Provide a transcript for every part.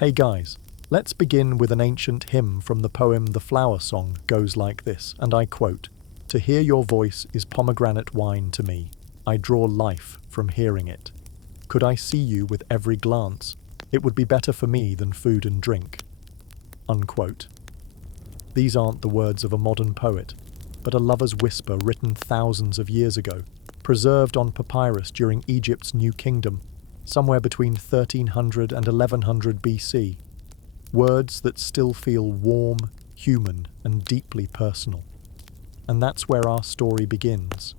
Hey guys, let's begin with an ancient hymn from the poem The Flower Song goes like this, and I quote, "To hear your voice is pomegranate wine to me. I draw life from hearing it. Could I see you with every glance, it would be better for me than food and drink." Unquote. These aren't the words of a modern poet, but a lover's whisper written thousands of years ago, preserved on papyrus during Egypt's New Kingdom, somewhere between 1300 and 1100 BC. Words that still feel warm, human, and deeply personal. And that's where our story begins,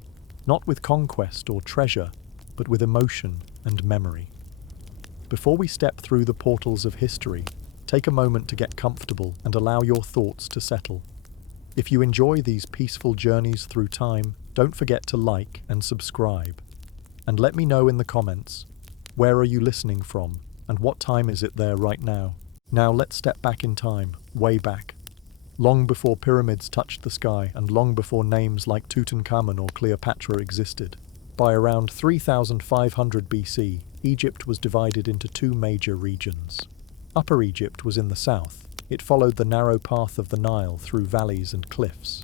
not with conquest or treasure, but with emotion and memory. Before we step through the portals of history, take a moment to get comfortable and allow your thoughts to settle. If you enjoy these peaceful journeys through time, don't forget to like and subscribe. And let me know in the comments, where are you listening from, and what time is it there right now? Now let's step back in time, way back. Long before pyramids touched the sky and long before names like Tutankhamun or Cleopatra existed. By around 3500 BC, Egypt was divided into two major regions. Upper Egypt was in the south. It followed the narrow path of the Nile through valleys and cliffs.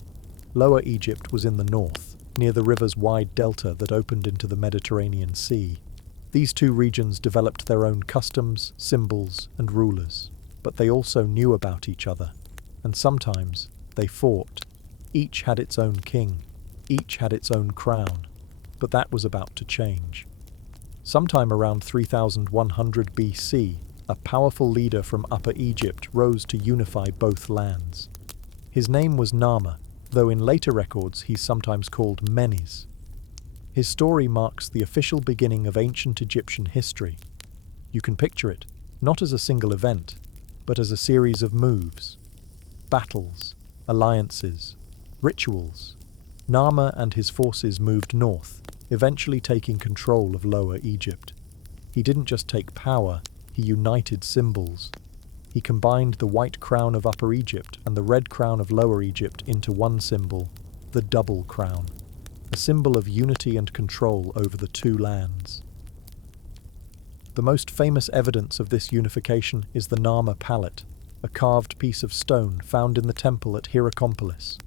Lower Egypt was in the north, near the river's wide delta that opened into the Mediterranean Sea. These two regions developed their own customs, symbols, and rulers, but they also knew about each other, and sometimes they fought. Each had its own king, each had its own crown, but that was about to change. Sometime around 3100 BC, a powerful leader from Upper Egypt rose to unify both lands. His name was Nama, though in later records he's sometimes called Menes. His story marks the official beginning of ancient Egyptian history. You can picture it, not as a single event, but as a series of moves, battles, alliances, rituals. Nama and his forces moved north, eventually taking control of Lower Egypt. He didn't just take power, he united symbols. He combined the white crown of Upper Egypt and the red crown of Lower Egypt into one symbol, the double crown, a symbol of unity and control over the two lands. The most famous evidence of this unification is the Nama palette, a carved piece of stone found in the temple at Hierakonpolis.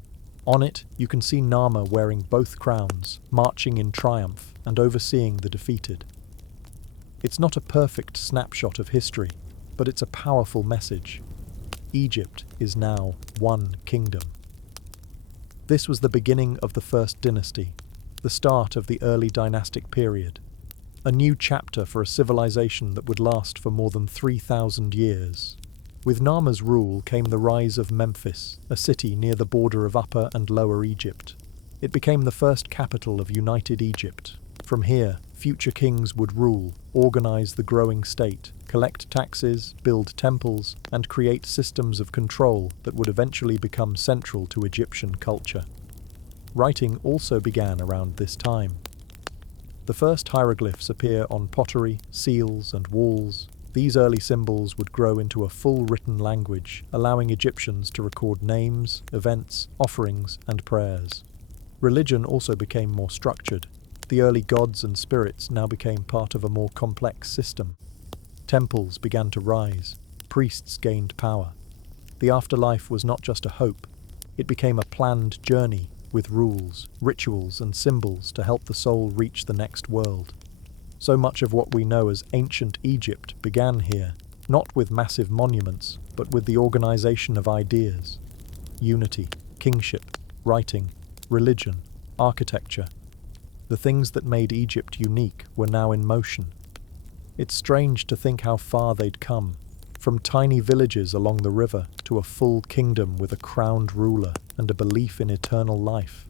On it, you can see Nama wearing both crowns, marching in triumph and overseeing the defeated. It's not a perfect snapshot of history, but it's a powerful message. Egypt is now one kingdom. This was the beginning of the First Dynasty, the start of the early dynastic period, a new chapter for a civilization that would last for more than 3,000 years. With Nama's rule came the rise of Memphis, a city near the border of Upper and Lower Egypt. It became the first capital of United Egypt. From here, future kings would rule, organize the growing state, collect taxes, build temples, and create systems of control that would eventually become central to Egyptian culture. Writing also began around this time. The first hieroglyphs appear on pottery, seals, and walls. These early symbols would grow into a full written language, allowing Egyptians to record names, events, offerings, and prayers. Religion also became more structured. The early gods and spirits now became part of a more complex system. Temples began to rise, priests gained power. The afterlife was not just a hope, it became a planned journey with rules, rituals, and symbols to help the soul reach the next world. So much of what we know as ancient Egypt began here, not with massive monuments, but with the organization of ideas. Unity, kingship, writing, religion, architecture. The things that made Egypt unique were now in motion. It's strange to think how far they'd come, from tiny villages along the river to a full kingdom with a crowned ruler and a belief in eternal life.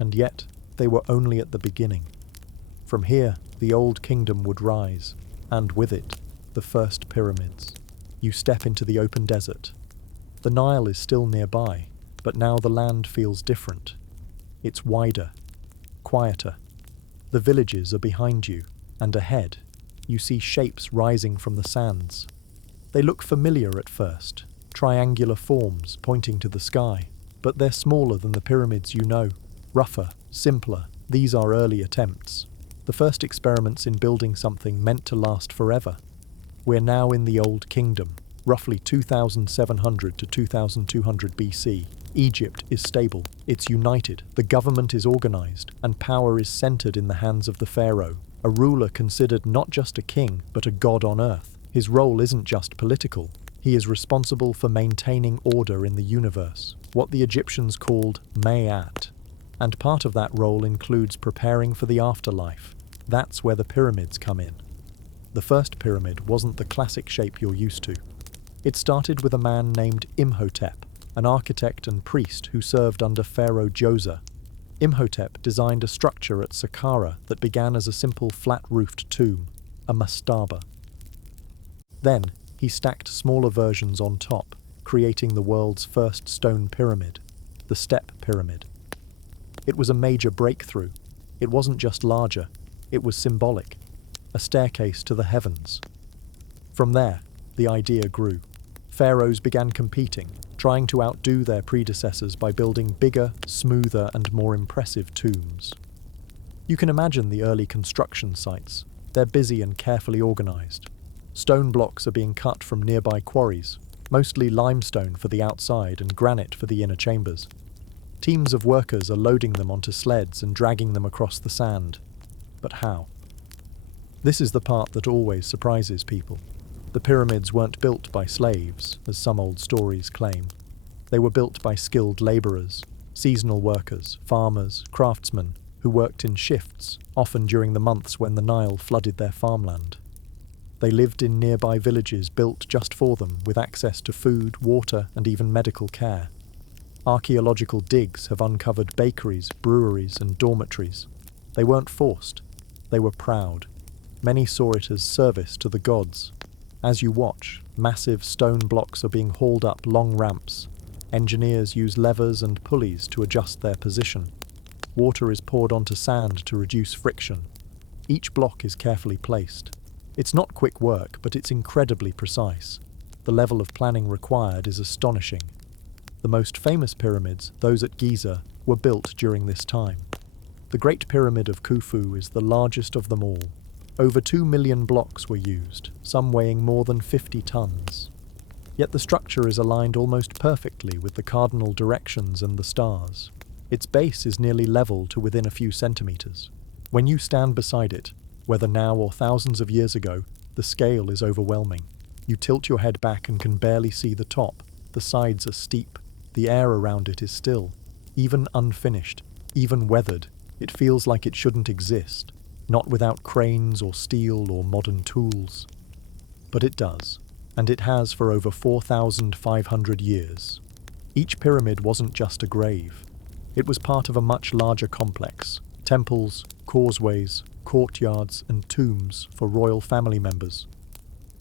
And yet, they were only at the beginning. From here, the old kingdom would rise, and with it, the first pyramids. You step into the open desert. The Nile is still nearby, but now the land feels different. It's wider, quieter. The villages are behind you, and ahead, you see shapes rising from the sands. They look familiar at first, triangular forms pointing to the sky, but they're smaller than the pyramids you know, rougher, simpler. These are early attempts, the first experiments in building something meant to last forever. We're now in the Old Kingdom, roughly 2700 to 2200 BC. Egypt is stable, it's united, the government is organized, and power is centered in the hands of the pharaoh, a ruler considered not just a king, but a god on earth. His role isn't just political. He is responsible for maintaining order in the universe, what the Egyptians called Mayat. And part of that role includes preparing for the afterlife. That's where the pyramids come in. The first pyramid wasn't the classic shape you're used to. It started with a man named Imhotep, an architect and priest who served under Pharaoh Djoser. Imhotep designed a structure at Saqqara that began as a simple flat-roofed tomb, a mastaba. Then, he stacked smaller versions on top, creating the world's first stone pyramid, the Step Pyramid. It was a major breakthrough. It wasn't just larger, it was symbolic, a staircase to the heavens. From there, the idea grew. Pharaohs began competing, trying to outdo their predecessors by building bigger, smoother, and more impressive tombs. You can imagine the early construction sites. They're busy and carefully organized. Stone blocks are being cut from nearby quarries, mostly limestone for the outside and granite for the inner chambers. Teams of workers are loading them onto sleds and dragging them across the sand. But how? This is the part that always surprises people. The pyramids weren't built by slaves, as some old stories claim. They were built by skilled laborers, seasonal workers, farmers, craftsmen, who worked in shifts, often during the months when the Nile flooded their farmland. They lived in nearby villages built just for them, with access to food, water, and even medical care. Archaeological digs have uncovered bakeries, breweries, and dormitories. They weren't forced. They were proud. Many saw it as service to the gods. As you watch, massive stone blocks are being hauled up long ramps. Engineers use levers and pulleys to adjust their position. Water is poured onto sand to reduce friction. Each block is carefully placed. It's not quick work, but it's incredibly precise. The level of planning required is astonishing. The most famous pyramids, those at Giza, were built during this time. The Great Pyramid of Khufu is the largest of them all. Over 2 million blocks were used, some weighing more than 50 tons. Yet the structure is aligned almost perfectly with the cardinal directions and the stars. Its base is nearly level to within a few centimeters. When you stand beside it, whether now or thousands of years ago, the scale is overwhelming. You tilt your head back and can barely see the top. The sides are steep. The air around it is still. Even unfinished, even weathered, it feels like it shouldn't exist. Not without cranes or steel or modern tools. But it does, and it has for over 4,500 years. Each pyramid wasn't just a grave. It was part of a much larger complex. Temples, causeways, courtyards, and tombs for royal family members.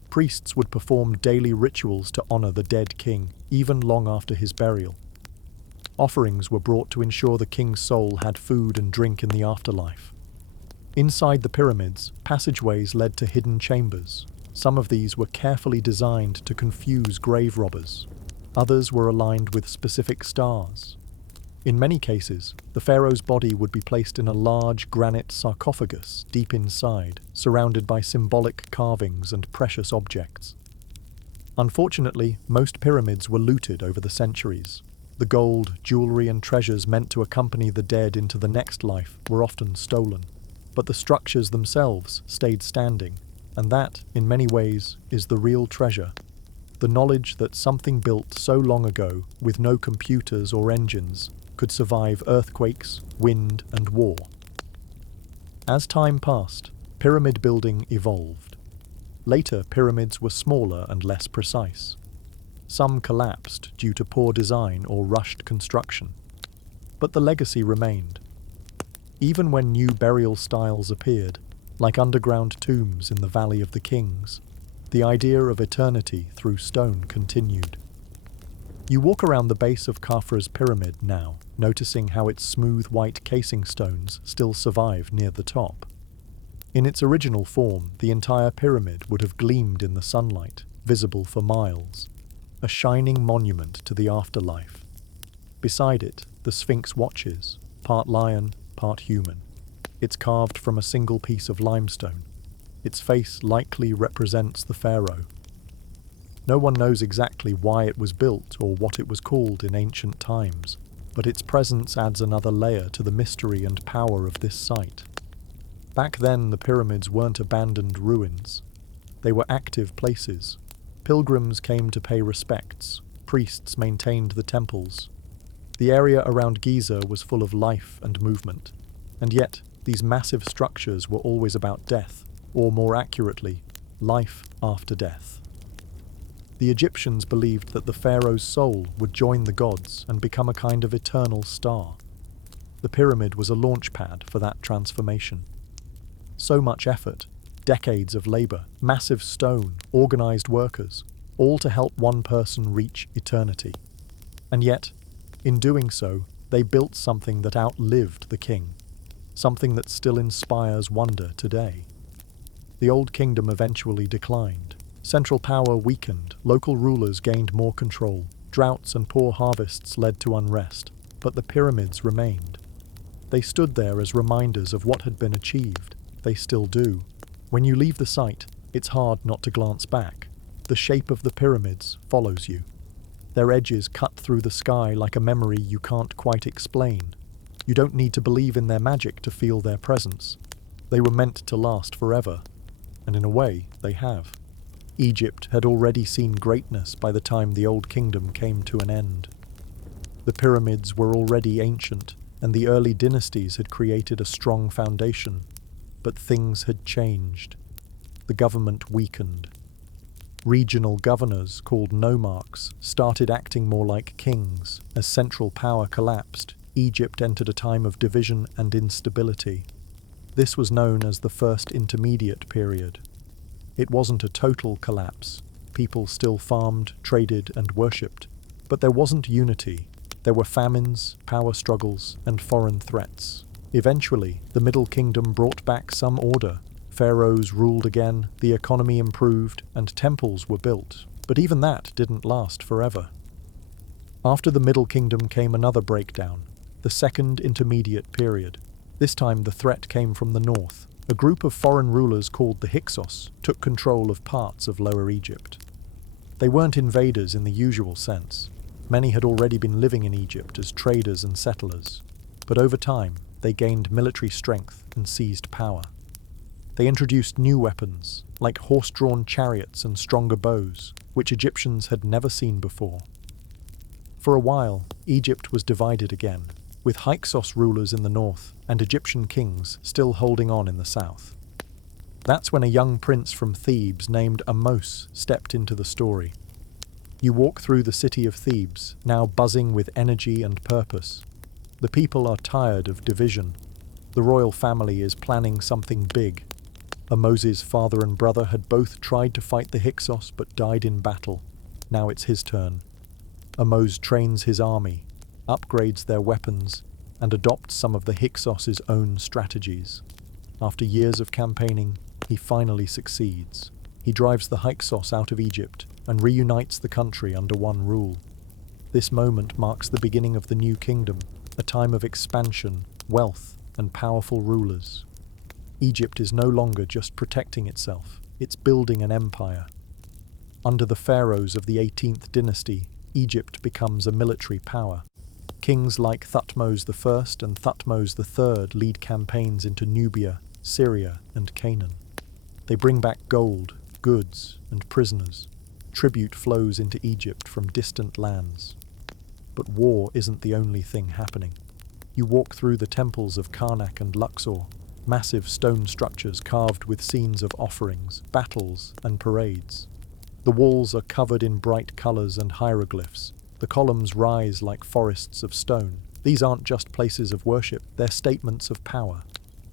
Priests would perform daily rituals to honor the dead king, even long after his burial. Offerings were brought to ensure the king's soul had food and drink in the afterlife. Inside the pyramids, passageways led to hidden chambers. Some of these were carefully designed to confuse grave robbers. Others were aligned with specific stars. In many cases, the pharaoh's body would be placed in a large granite sarcophagus deep inside, surrounded by symbolic carvings and precious objects. Unfortunately, most pyramids were looted over the centuries. The gold, jewelry, and treasures meant to accompany the dead into the next life were often stolen. But the structures themselves stayed standing, and that, in many ways, is the real treasure. The knowledge that something built so long ago, with no computers or engines, could survive earthquakes, wind, and war. As time passed, pyramid building evolved. Later, pyramids were smaller and less precise. Some collapsed due to poor design or rushed construction. But the legacy remained. Even when new burial styles appeared, like underground tombs in the Valley of the Kings, the idea of eternity through stone continued. You walk around the base of Khafra's pyramid now, noticing how its smooth white casing stones still survive near the top. In its original form, the entire pyramid would have gleamed in the sunlight, visible for miles, a shining monument to the afterlife. Beside it, the Sphinx watches, part lion, part human. It's carved from a single piece of limestone. Its face likely represents the pharaoh. No one knows exactly why it was built or what it was called in ancient times, but its presence adds another layer to the mystery and power of this site. Back then, the pyramids weren't abandoned ruins. They were active places. Pilgrims came to pay respects. Priests maintained the temples. The area around Giza was full of life and movement. And yet, these massive structures were always about death, or more accurately, life after death. The Egyptians believed that the pharaoh's soul would join the gods and become a kind of eternal star. The pyramid was a launch pad for that transformation. So much effort, decades of labor, massive stone, organized workers, all to help one person reach eternity. And yet, in doing so, they built something that outlived the king, something that still inspires wonder today. The Old Kingdom eventually declined. Central power weakened, local rulers gained more control, droughts and poor harvests led to unrest, but the pyramids remained. They stood there as reminders of what had been achieved. They still do. When you leave the site, it's hard not to glance back. The shape of the pyramids follows you. Their edges cut through the sky like a memory you can't quite explain. You don't need to believe in their magic to feel their presence. They were meant to last forever, and in a way, they have. Egypt had already seen greatness by the time the Old Kingdom came to an end. The pyramids were already ancient, and the early dynasties had created a strong foundation. But things had changed. The government weakened. Regional governors, called nomarchs, started acting more like kings. As central power collapsed, Egypt entered a time of division and instability. This was known as the First Intermediate Period. It wasn't a total collapse. People still farmed, traded, and worshipped. But there wasn't unity. There were famines, power struggles, and foreign threats. Eventually, the Middle Kingdom brought back some order. Pharaohs ruled again, the economy improved, and temples were built. But even that didn't last forever. After the Middle Kingdom came another breakdown, the Second Intermediate Period. This time the threat came from the north. A group of foreign rulers called the Hyksos took control of parts of Lower Egypt. They weren't invaders in the usual sense. Many had already been living in Egypt as traders and settlers. But over time, they gained military strength and seized power. They introduced new weapons, like horse-drawn chariots and stronger bows, which Egyptians had never seen before. For a while, Egypt was divided again, with Hyksos rulers in the north and Egyptian kings still holding on in the south. That's when a young prince from Thebes named Amos stepped into the story. You walk through the city of Thebes, now buzzing with energy and purpose. The people are tired of division. The royal family is planning something big. Amos's father and brother had both tried to fight the Hyksos but died in battle. Now it's his turn. Amos trains his army, upgrades their weapons, and adopts some of the Hyksos' own strategies. After years of campaigning, he finally succeeds. He drives the Hyksos out of Egypt and reunites the country under one rule. This moment marks the beginning of the new kingdom, a time of expansion, wealth, and powerful rulers. Egypt is no longer just protecting itself, it's building an empire. Under the pharaohs of the 18th dynasty, Egypt becomes a military power. Kings like Thutmose I and Thutmose III lead campaigns into Nubia, Syria, and Canaan. They bring back gold, goods, and prisoners. Tribute flows into Egypt from distant lands. But war isn't the only thing happening. You walk through the temples of Karnak and Luxor, massive stone structures carved with scenes of offerings, battles, and parades. The walls are covered in bright colors and hieroglyphs. The columns rise like forests of stone. These aren't just places of worship, they're statements of power.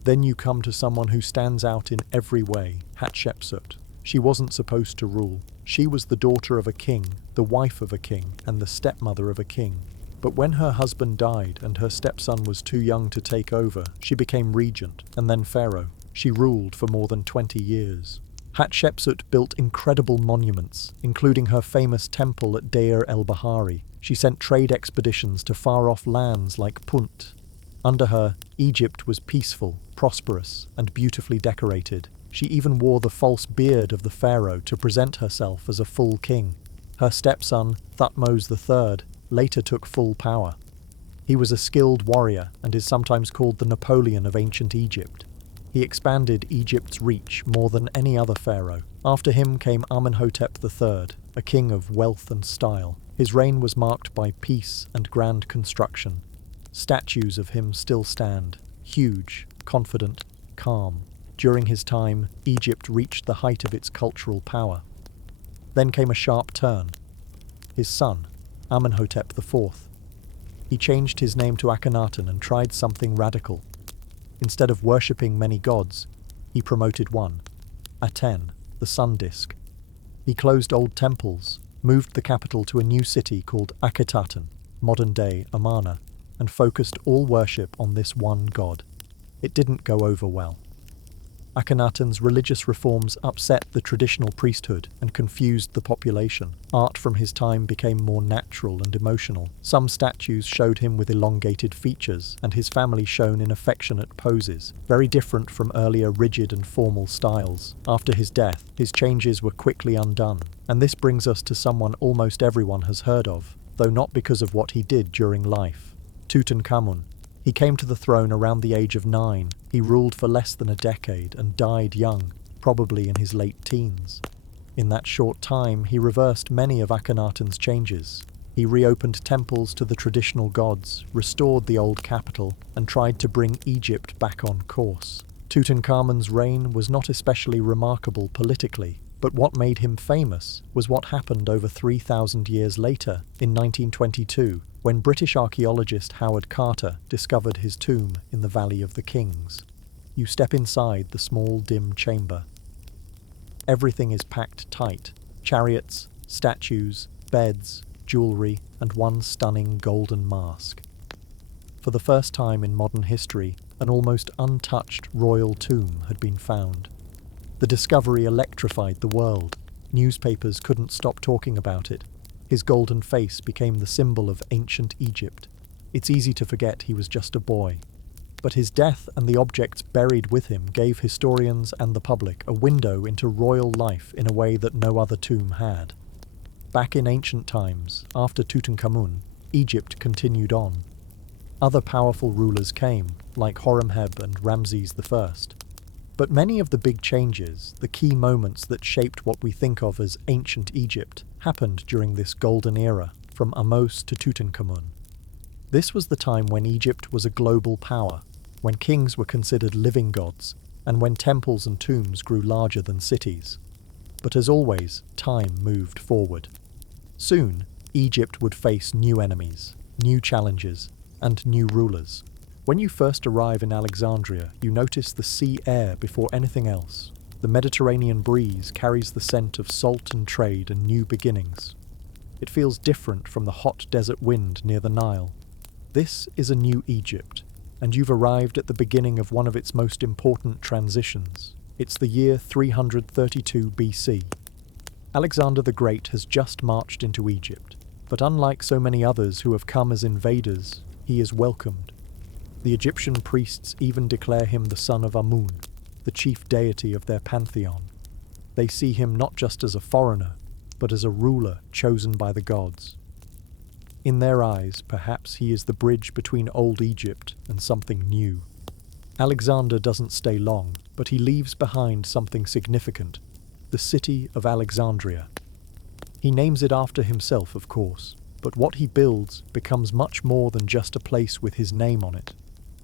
Then you come to someone who stands out in every way, Hatshepsut. She wasn't supposed to rule. She was the daughter of a king, the wife of a king, and the stepmother of a king. But when her husband died and her stepson was too young to take over, she became regent and then pharaoh. She ruled for more than 20 years. Hatshepsut built incredible monuments, including her famous temple at Deir el-Bahari. She sent trade expeditions to far-off lands like Punt. Under her, Egypt was peaceful, prosperous, and beautifully decorated. She even wore the false beard of the pharaoh to present herself as a full king. Her stepson, Thutmose III, later took full power. He was a skilled warrior and is sometimes called the Napoleon of ancient Egypt. He expanded Egypt's reach more than any other pharaoh. After him came Amenhotep III, a king of wealth and style. His reign was marked by peace and grand construction. Statues of him still stand, huge, confident, calm. During his time, Egypt reached the height of its cultural power. Then came a sharp turn. His son, Amenhotep IV. He changed his name to Akhenaten and tried something radical. Instead of worshipping many gods, he promoted one, Aten, the sun disk. He closed old temples, moved the capital to a new city called Akhetaten, modern-day Amarna, and focused all worship on this one god. It didn't go over well. Akhenaten's religious reforms upset the traditional priesthood and confused the population. Art from his time became more natural and emotional. Some statues showed him with elongated features, and his family shown in affectionate poses, very different from earlier rigid and formal styles. After his death, his changes were quickly undone, and this brings us to someone almost everyone has heard of, though not because of what he did during life: Tutankhamun. He came to the throne around the age of 9. He ruled for less than a decade and died young, probably in his late teens. In that short time, he reversed many of Akhenaten's changes. He reopened temples to the traditional gods, restored the old capital, and tried to bring Egypt back on course. Tutankhamun's reign was not especially remarkable politically, but what made him famous was what happened over 3,000 years later, in 1922, when British archaeologist Howard Carter discovered his tomb in the Valley of the Kings. You step inside the small, dim chamber. Everything is packed tight: chariots, statues, beds, jewelry, and one stunning golden mask. For the first time in modern history, an almost untouched royal tomb had been found. The discovery electrified the world. Newspapers couldn't stop talking about it. His golden face became the symbol of ancient Egypt. It's easy to forget he was just a boy. But his death and the objects buried with him gave historians and the public a window into royal life in a way that no other tomb had. Back in ancient times, after Tutankhamun, Egypt continued on. Other powerful rulers came, like Horemheb and Ramses I. But many of the big changes, the key moments that shaped what we think of as ancient Egypt, happened during this golden era, from Ahmose to Tutankhamun. This was the time when Egypt was a global power, when kings were considered living gods, and when temples and tombs grew larger than cities. But as always, time moved forward. Soon, Egypt would face new enemies, new challenges, and new rulers. When you first arrive in Alexandria, you notice the sea air before anything else. The Mediterranean breeze carries the scent of salt and trade and new beginnings. It feels different from the hot desert wind near the Nile. This is a new Egypt, and you've arrived at the beginning of one of its most important transitions. It's the year 332 BC. Alexander the Great has just marched into Egypt, but unlike so many others who have come as invaders, he is welcomed. The Egyptian priests even declare him the son of Amun, the chief deity of their pantheon. They see him not just as a foreigner, but as a ruler chosen by the gods. In their eyes, perhaps he is the bridge between old Egypt and something new. Alexander doesn't stay long, but he leaves behind something significant: the city of Alexandria. He names it after himself, of course, but what he builds becomes much more than just a place with his name on it.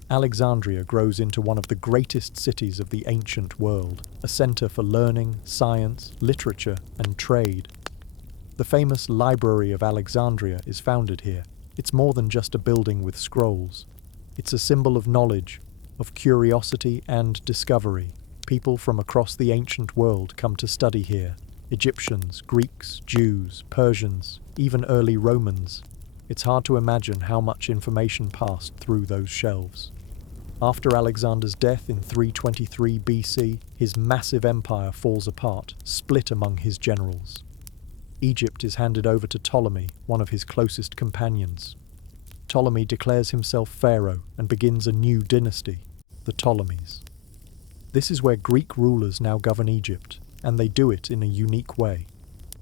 Alexandria grows into one of the greatest cities of the ancient world, a center for learning, science, literature, and trade. The famous Library of Alexandria is founded here. It's more than just a building with scrolls. It's a symbol of knowledge, of curiosity and discovery. People from across the ancient world come to study here. Egyptians, Greeks, Jews, Persians, even early Romans. It's hard to imagine how much information passed through those shelves. After Alexander's death in 323 BC, his massive empire falls apart, split among his generals. Egypt is handed over to Ptolemy, one of his closest companions. Ptolemy declares himself pharaoh and begins a new dynasty, the Ptolemies. This is where Greek rulers now govern Egypt, and they do it in a unique way.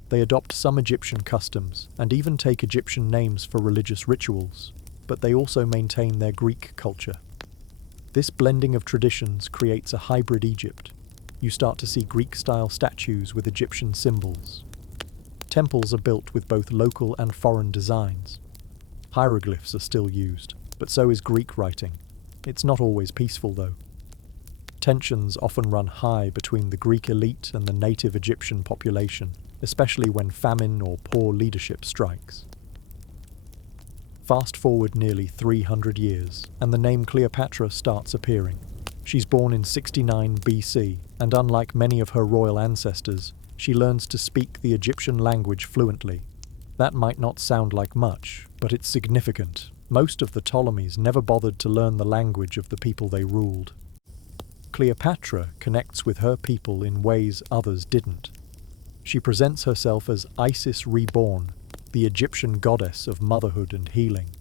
They adopt some Egyptian customs and even take Egyptian names for religious rituals, but they also maintain their Greek culture. This blending of traditions creates a hybrid Egypt. You start to see Greek-style statues with Egyptian symbols. Temples are built with both local and foreign designs. Hieroglyphs are still used, but so is Greek writing. It's not always peaceful, though. Tensions often run high between the Greek elite and the native Egyptian population, especially when famine or poor leadership strikes. Fast forward nearly 300 years, and the name Cleopatra starts appearing. She's born in 69 BC, and unlike many of her royal ancestors, she learns to speak the Egyptian language fluently. That might not sound like much, but it's significant. Most of the Ptolemies never bothered to learn the language of the people they ruled. Cleopatra connects with her people in ways others didn't. She presents herself as Isis reborn, the Egyptian goddess of motherhood and healing.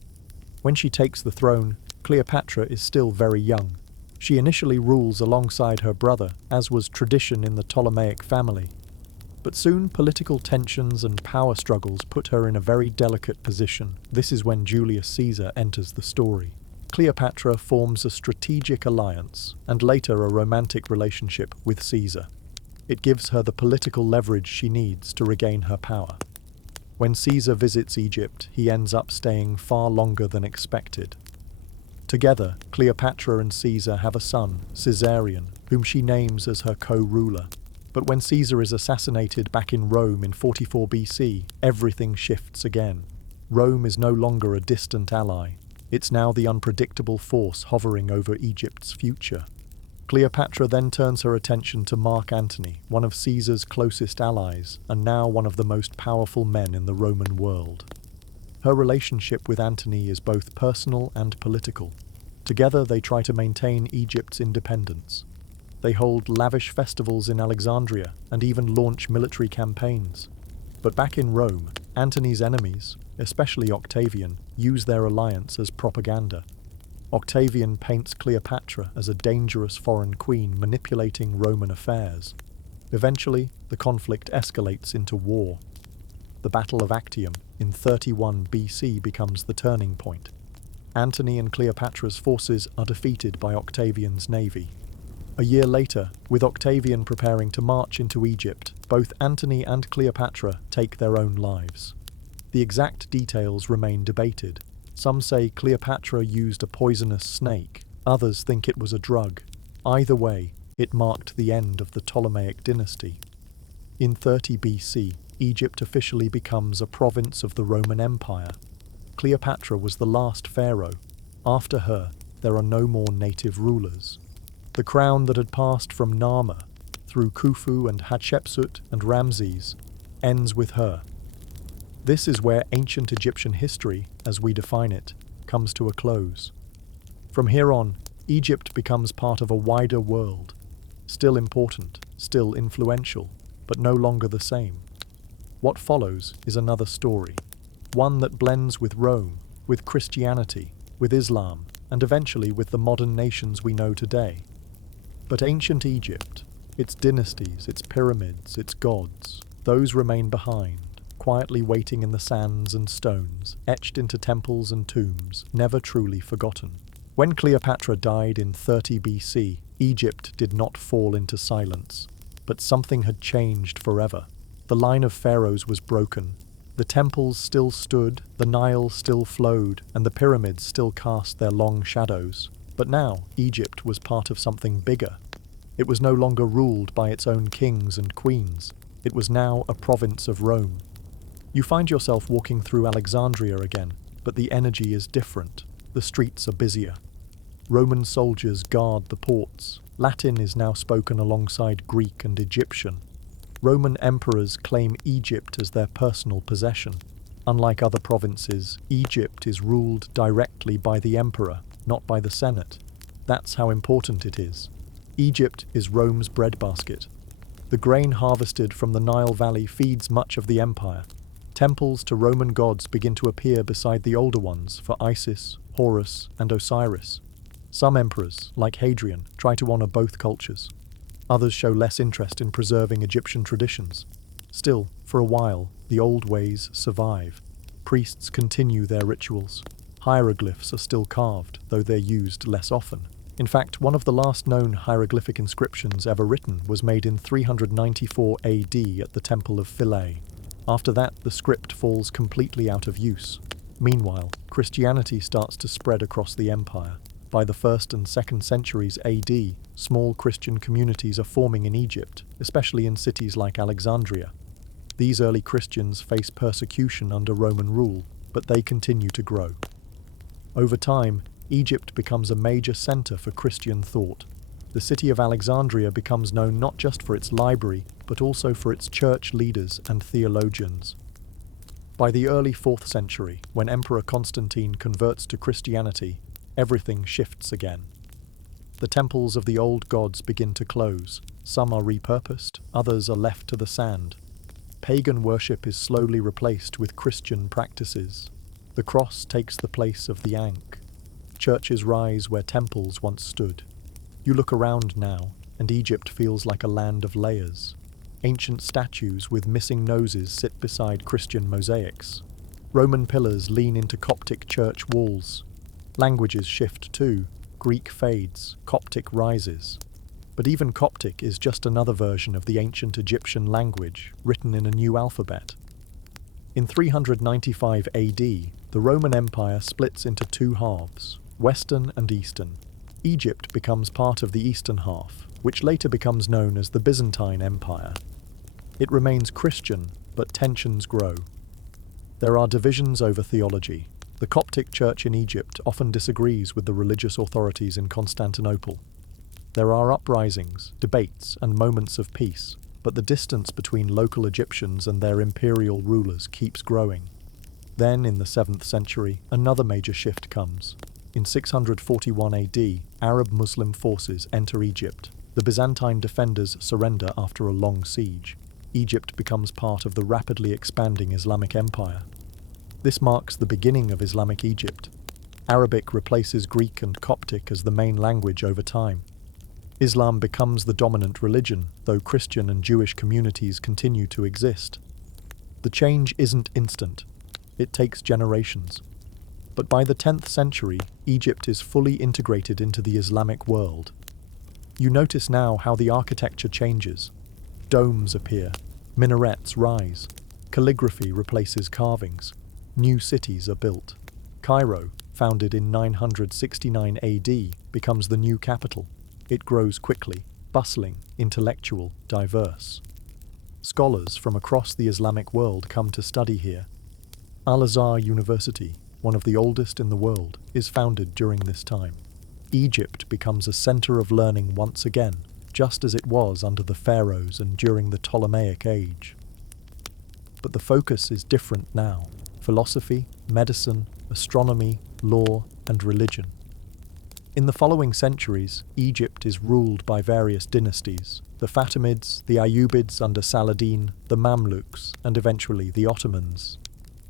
When she takes the throne, Cleopatra is still very young. She initially rules alongside her brother, as was tradition in the Ptolemaic family. But soon political tensions and power struggles put her in a very delicate position. This is when Julius Caesar enters the story. Cleopatra forms a strategic alliance, and later a romantic relationship with Caesar. It gives her the political leverage she needs to regain her power. When Caesar visits Egypt, he ends up staying far longer than expected. Together, Cleopatra and Caesar have a son, Caesarion, whom she names as her co-ruler. But when Caesar is assassinated back in Rome in 44 BC, everything shifts again. Rome is no longer a distant ally. It's now the unpredictable force hovering over Egypt's future. Cleopatra then turns her attention to Mark Antony, one of Caesar's closest allies, and now one of the most powerful men in the Roman world. Her relationship with Antony is both personal and political. Together they try to maintain Egypt's independence. They hold lavish festivals in Alexandria and even launch military campaigns. But back in Rome, Antony's enemies, especially Octavian, use their alliance as propaganda. Octavian paints Cleopatra as a dangerous foreign queen manipulating Roman affairs. Eventually, the conflict escalates into war. The Battle of Actium in 31 BC becomes the turning point. Antony and Cleopatra's forces are defeated by Octavian's navy. A year later, with Octavian preparing to march into Egypt, both Antony and Cleopatra take their own lives. The exact details remain debated. Some say Cleopatra used a poisonous snake, others think it was a drug. Either way, it marked the end of the Ptolemaic dynasty. In 30 BC, Egypt officially becomes a province of the Roman Empire. Cleopatra was the last pharaoh. After her, there are no more native rulers. The crown that had passed from Narmer, through Khufu and Hatshepsut and Ramses, ends with her. This is where ancient Egyptian history, as we define it, comes to a close. From here on, Egypt becomes part of a wider world, still important, still influential, but no longer the same. What follows is another story, one that blends with Rome, with Christianity, with Islam, and eventually with the modern nations we know today. But ancient Egypt, its dynasties, its pyramids, its gods, those remain behind, quietly waiting in the sands and stones, etched into temples and tombs, never truly forgotten. When Cleopatra died in 30 BC, Egypt did not fall into silence, but something had changed forever. The line of pharaohs was broken. The temples still stood, the Nile still flowed, and the pyramids still cast their long shadows. But now, Egypt was part of something bigger. It was no longer ruled by its own kings and queens. It was now a province of Rome. You find yourself walking through Alexandria again, but the energy is different. The streets are busier. Roman soldiers guard the ports. Latin is now spoken alongside Greek and Egyptian. Roman emperors claim Egypt as their personal possession. Unlike other provinces, Egypt is ruled directly by the emperor, not by the Senate. That's how important it is. Egypt is Rome's breadbasket. The grain harvested from the Nile Valley feeds much of the empire. Temples to Roman gods begin to appear beside the older ones for Isis, Horus, and Osiris. Some emperors, like Hadrian, try to honor both cultures. Others show less interest in preserving Egyptian traditions. Still, for a while, the old ways survive. Priests continue their rituals. Hieroglyphs are still carved, though they're used less often. In fact, one of the last known hieroglyphic inscriptions ever written was made in 394 AD at the Temple of Philae. After that, the script falls completely out of use. Meanwhile, Christianity starts to spread across the empire. By the 1st and 2nd centuries AD, small Christian communities are forming in Egypt, especially in cities like Alexandria. These early Christians face persecution under Roman rule, but they continue to grow. Over time, Egypt becomes a major center for Christian thought. The city of Alexandria becomes known not just for its library, but also for its church leaders and theologians. By the early 4th century, when Emperor Constantine converts to Christianity, everything shifts again. The temples of the old gods begin to close. Some are repurposed, others are left to the sand. Pagan worship is slowly replaced with Christian practices. The cross takes the place of the ankh. Churches rise where temples once stood. You look around now, and Egypt feels like a land of layers. Ancient statues with missing noses sit beside Christian mosaics. Roman pillars lean into Coptic church walls. Languages shift too. Greek fades, Coptic rises. But even Coptic is just another version of the ancient Egyptian language, written in a new alphabet. In 395 AD, the Roman Empire splits into two halves, Western and Eastern. Egypt becomes part of the eastern half, which later becomes known as the Byzantine Empire. It remains Christian, but tensions grow. There are divisions over theology. The Coptic Church in Egypt often disagrees with the religious authorities in Constantinople. There are uprisings, debates, and moments of peace, but the distance between local Egyptians and their imperial rulers keeps growing. Then, in the 7th century, another major shift comes. In 641 AD, Arab Muslim forces enter Egypt. The Byzantine defenders surrender after a long siege. Egypt becomes part of the rapidly expanding Islamic Empire. This marks the beginning of Islamic Egypt. Arabic replaces Greek and Coptic as the main language over time. Islam becomes the dominant religion, though Christian and Jewish communities continue to exist. The change isn't instant. It takes generations. But by the 10th century, Egypt is fully integrated into the Islamic world. You notice now how the architecture changes. Domes appear, minarets rise, calligraphy replaces carvings, new cities are built. Cairo, founded in 969 AD, becomes the new capital. It grows quickly, bustling, intellectual, diverse. Scholars from across the Islamic world come to study here. Al-Azhar University, one of the oldest in the world, is founded during this time. Egypt becomes a center of learning once again, just as it was under the pharaohs and during the Ptolemaic age. But the focus is different now. Philosophy, medicine, astronomy, law, and religion. In the following centuries, Egypt is ruled by various dynasties: the Fatimids, the Ayyubids under Saladin, the Mamluks, and eventually the Ottomans.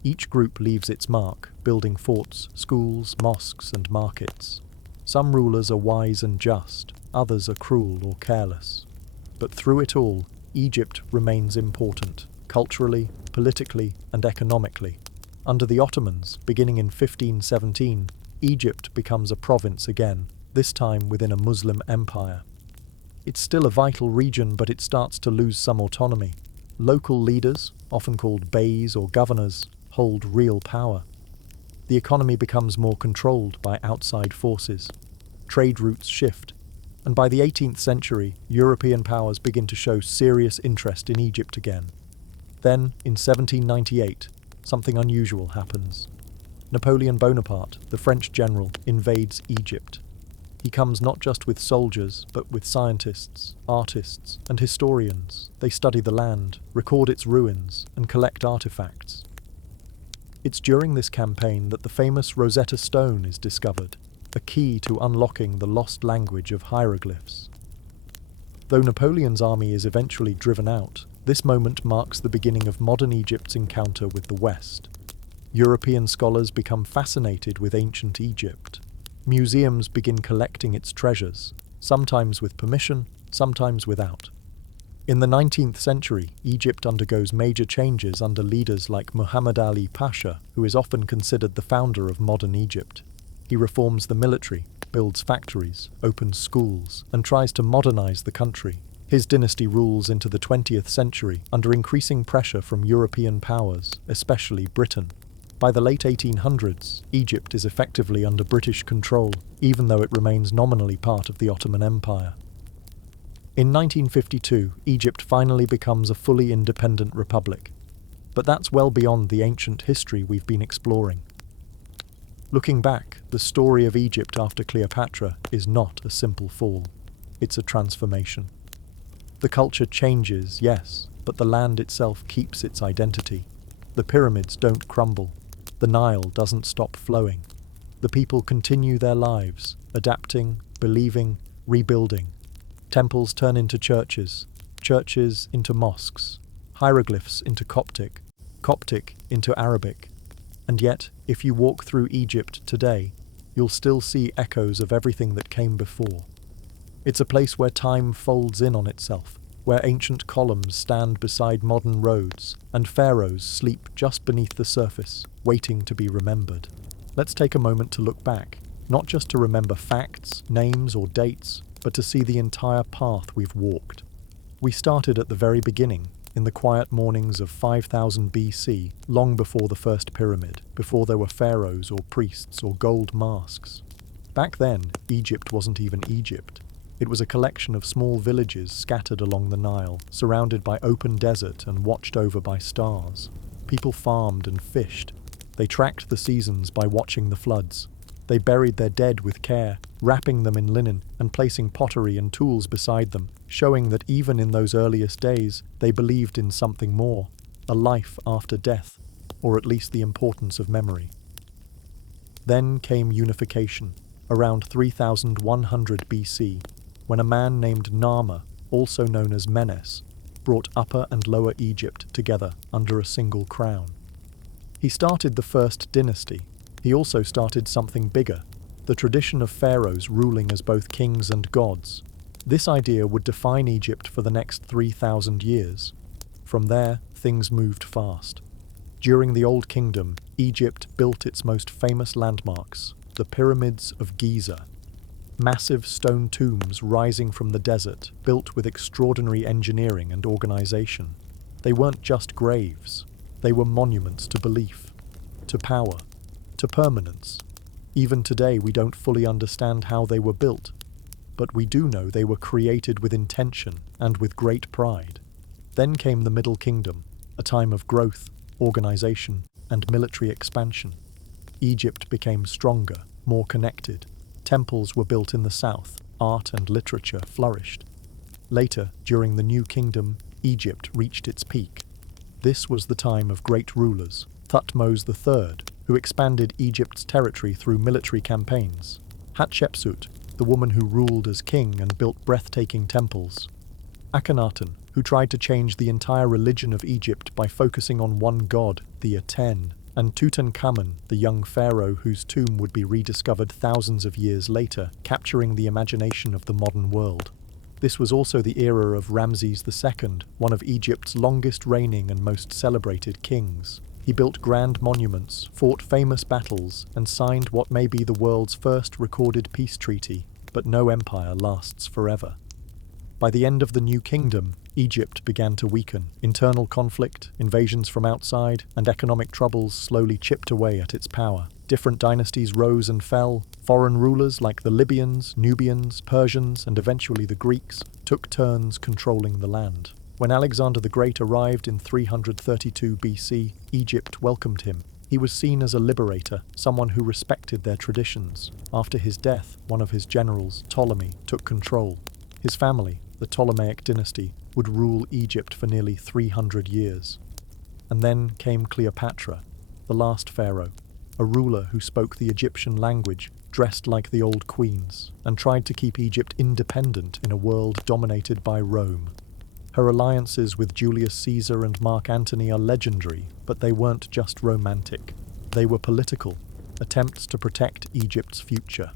Each group leaves its mark, building forts, schools, mosques, and markets. Some rulers are wise and just, others are cruel or careless. But through it all, Egypt remains important, culturally, politically, and economically. Under the Ottomans, beginning in 1517, Egypt becomes a province again, this time within a Muslim empire. It's still a vital region, but it starts to lose some autonomy. Local leaders, often called beys or governors, hold real power. The economy becomes more controlled by outside forces. Trade routes shift, and by the 18th century, European powers begin to show serious interest in Egypt again. Then, in 1798, something unusual happens. Napoleon Bonaparte, the French general, invades Egypt. He comes not just with soldiers, but with scientists, artists, and historians. They study the land, record its ruins, and collect artifacts. It's during this campaign that the famous Rosetta Stone is discovered, a key to unlocking the lost language of hieroglyphs. Though Napoleon's army is eventually driven out, this moment marks the beginning of modern Egypt's encounter with the West. European scholars become fascinated with ancient Egypt. Museums begin collecting its treasures, sometimes with permission, sometimes without. In the 19th century, Egypt undergoes major changes under leaders like Muhammad Ali Pasha, who is often considered the founder of modern Egypt. He reforms the military, builds factories, opens schools, and tries to modernize the country. His dynasty rules into the 20th century under increasing pressure from European powers, especially Britain. By the late 1800s, Egypt is effectively under British control, even though it remains nominally part of the Ottoman Empire. In 1952, Egypt finally becomes a fully independent republic. But that's well beyond the ancient history we've been exploring. Looking back, the story of Egypt after Cleopatra is not a simple fall. It's a transformation. The culture changes, yes, but the land itself keeps its identity. The pyramids don't crumble. The Nile doesn't stop flowing. The people continue their lives, adapting, believing, rebuilding. Temples turn into churches, churches into mosques, hieroglyphs into Coptic, Coptic into Arabic. And yet, if you walk through Egypt today, you'll still see echoes of everything that came before. It's a place where time folds in on itself, where ancient columns stand beside modern roads, and pharaohs sleep just beneath the surface, waiting to be remembered. Let's take a moment to look back, not just to remember facts, names, or dates, but to see the entire path we've walked. We started at the very beginning, in the quiet mornings of 5000 BC, long before the first pyramid, before there were pharaohs or priests or gold masks. Back then, Egypt wasn't even Egypt. It was a collection of small villages scattered along the Nile, surrounded by open desert and watched over by stars. People farmed and fished. They tracked the seasons by watching the floods. They buried their dead with care, wrapping them in linen and placing pottery and tools beside them, showing that even in those earliest days, they believed in something more, a life after death, or at least the importance of memory. Then came unification, around 3100 BC, when a man named Nama, also known as Menes, brought Upper and Lower Egypt together under a single crown. He started the first dynasty. He also started something bigger, the tradition of pharaohs ruling as both kings and gods. This idea would define Egypt for the next 3,000 years. From there, things moved fast. During the Old Kingdom, Egypt built its most famous landmarks, the pyramids of Giza. Massive stone tombs rising from the desert, built with extraordinary engineering and organization. They weren't just graves. They were monuments to belief, to power, to permanence. Even today, we don't fully understand how they were built, but we do know they were created with intention and with great pride. Then came the Middle Kingdom, a time of growth, organization, and military expansion. Egypt became stronger, more connected. Temples were built in the south, art and literature flourished. Later, during the New Kingdom, Egypt reached its peak. This was the time of great rulers, Thutmose III, who expanded Egypt's territory through military campaigns. Hatshepsut, the woman who ruled as king and built breathtaking temples. Akhenaten, who tried to change the entire religion of Egypt by focusing on one god, the Aten. And Tutankhamun, the young pharaoh whose tomb would be rediscovered thousands of years later, capturing the imagination of the modern world. This was also the era of Ramses II, one of Egypt's longest reigning and most celebrated kings. He built grand monuments, fought famous battles, and signed what may be the world's first recorded peace treaty, but no empire lasts forever. By the end of the New Kingdom, Egypt began to weaken. Internal conflict, invasions from outside, and economic troubles slowly chipped away at its power. Different dynasties rose and fell. Foreign rulers like the Libyans, Nubians, Persians, and eventually the Greeks took turns controlling the land. When Alexander the Great arrived in 332 BC, Egypt welcomed him. He was seen as a liberator, someone who respected their traditions. After his death, one of his generals, Ptolemy, took control. His family, the Ptolemaic dynasty, would rule Egypt for nearly 300 years. And then came Cleopatra, the last pharaoh, a ruler who spoke the Egyptian language, dressed like the old queens, and tried to keep Egypt independent in a world dominated by Rome. Her alliances with Julius Caesar and Mark Antony are legendary, but they weren't just romantic. They were political, attempts to protect Egypt's future.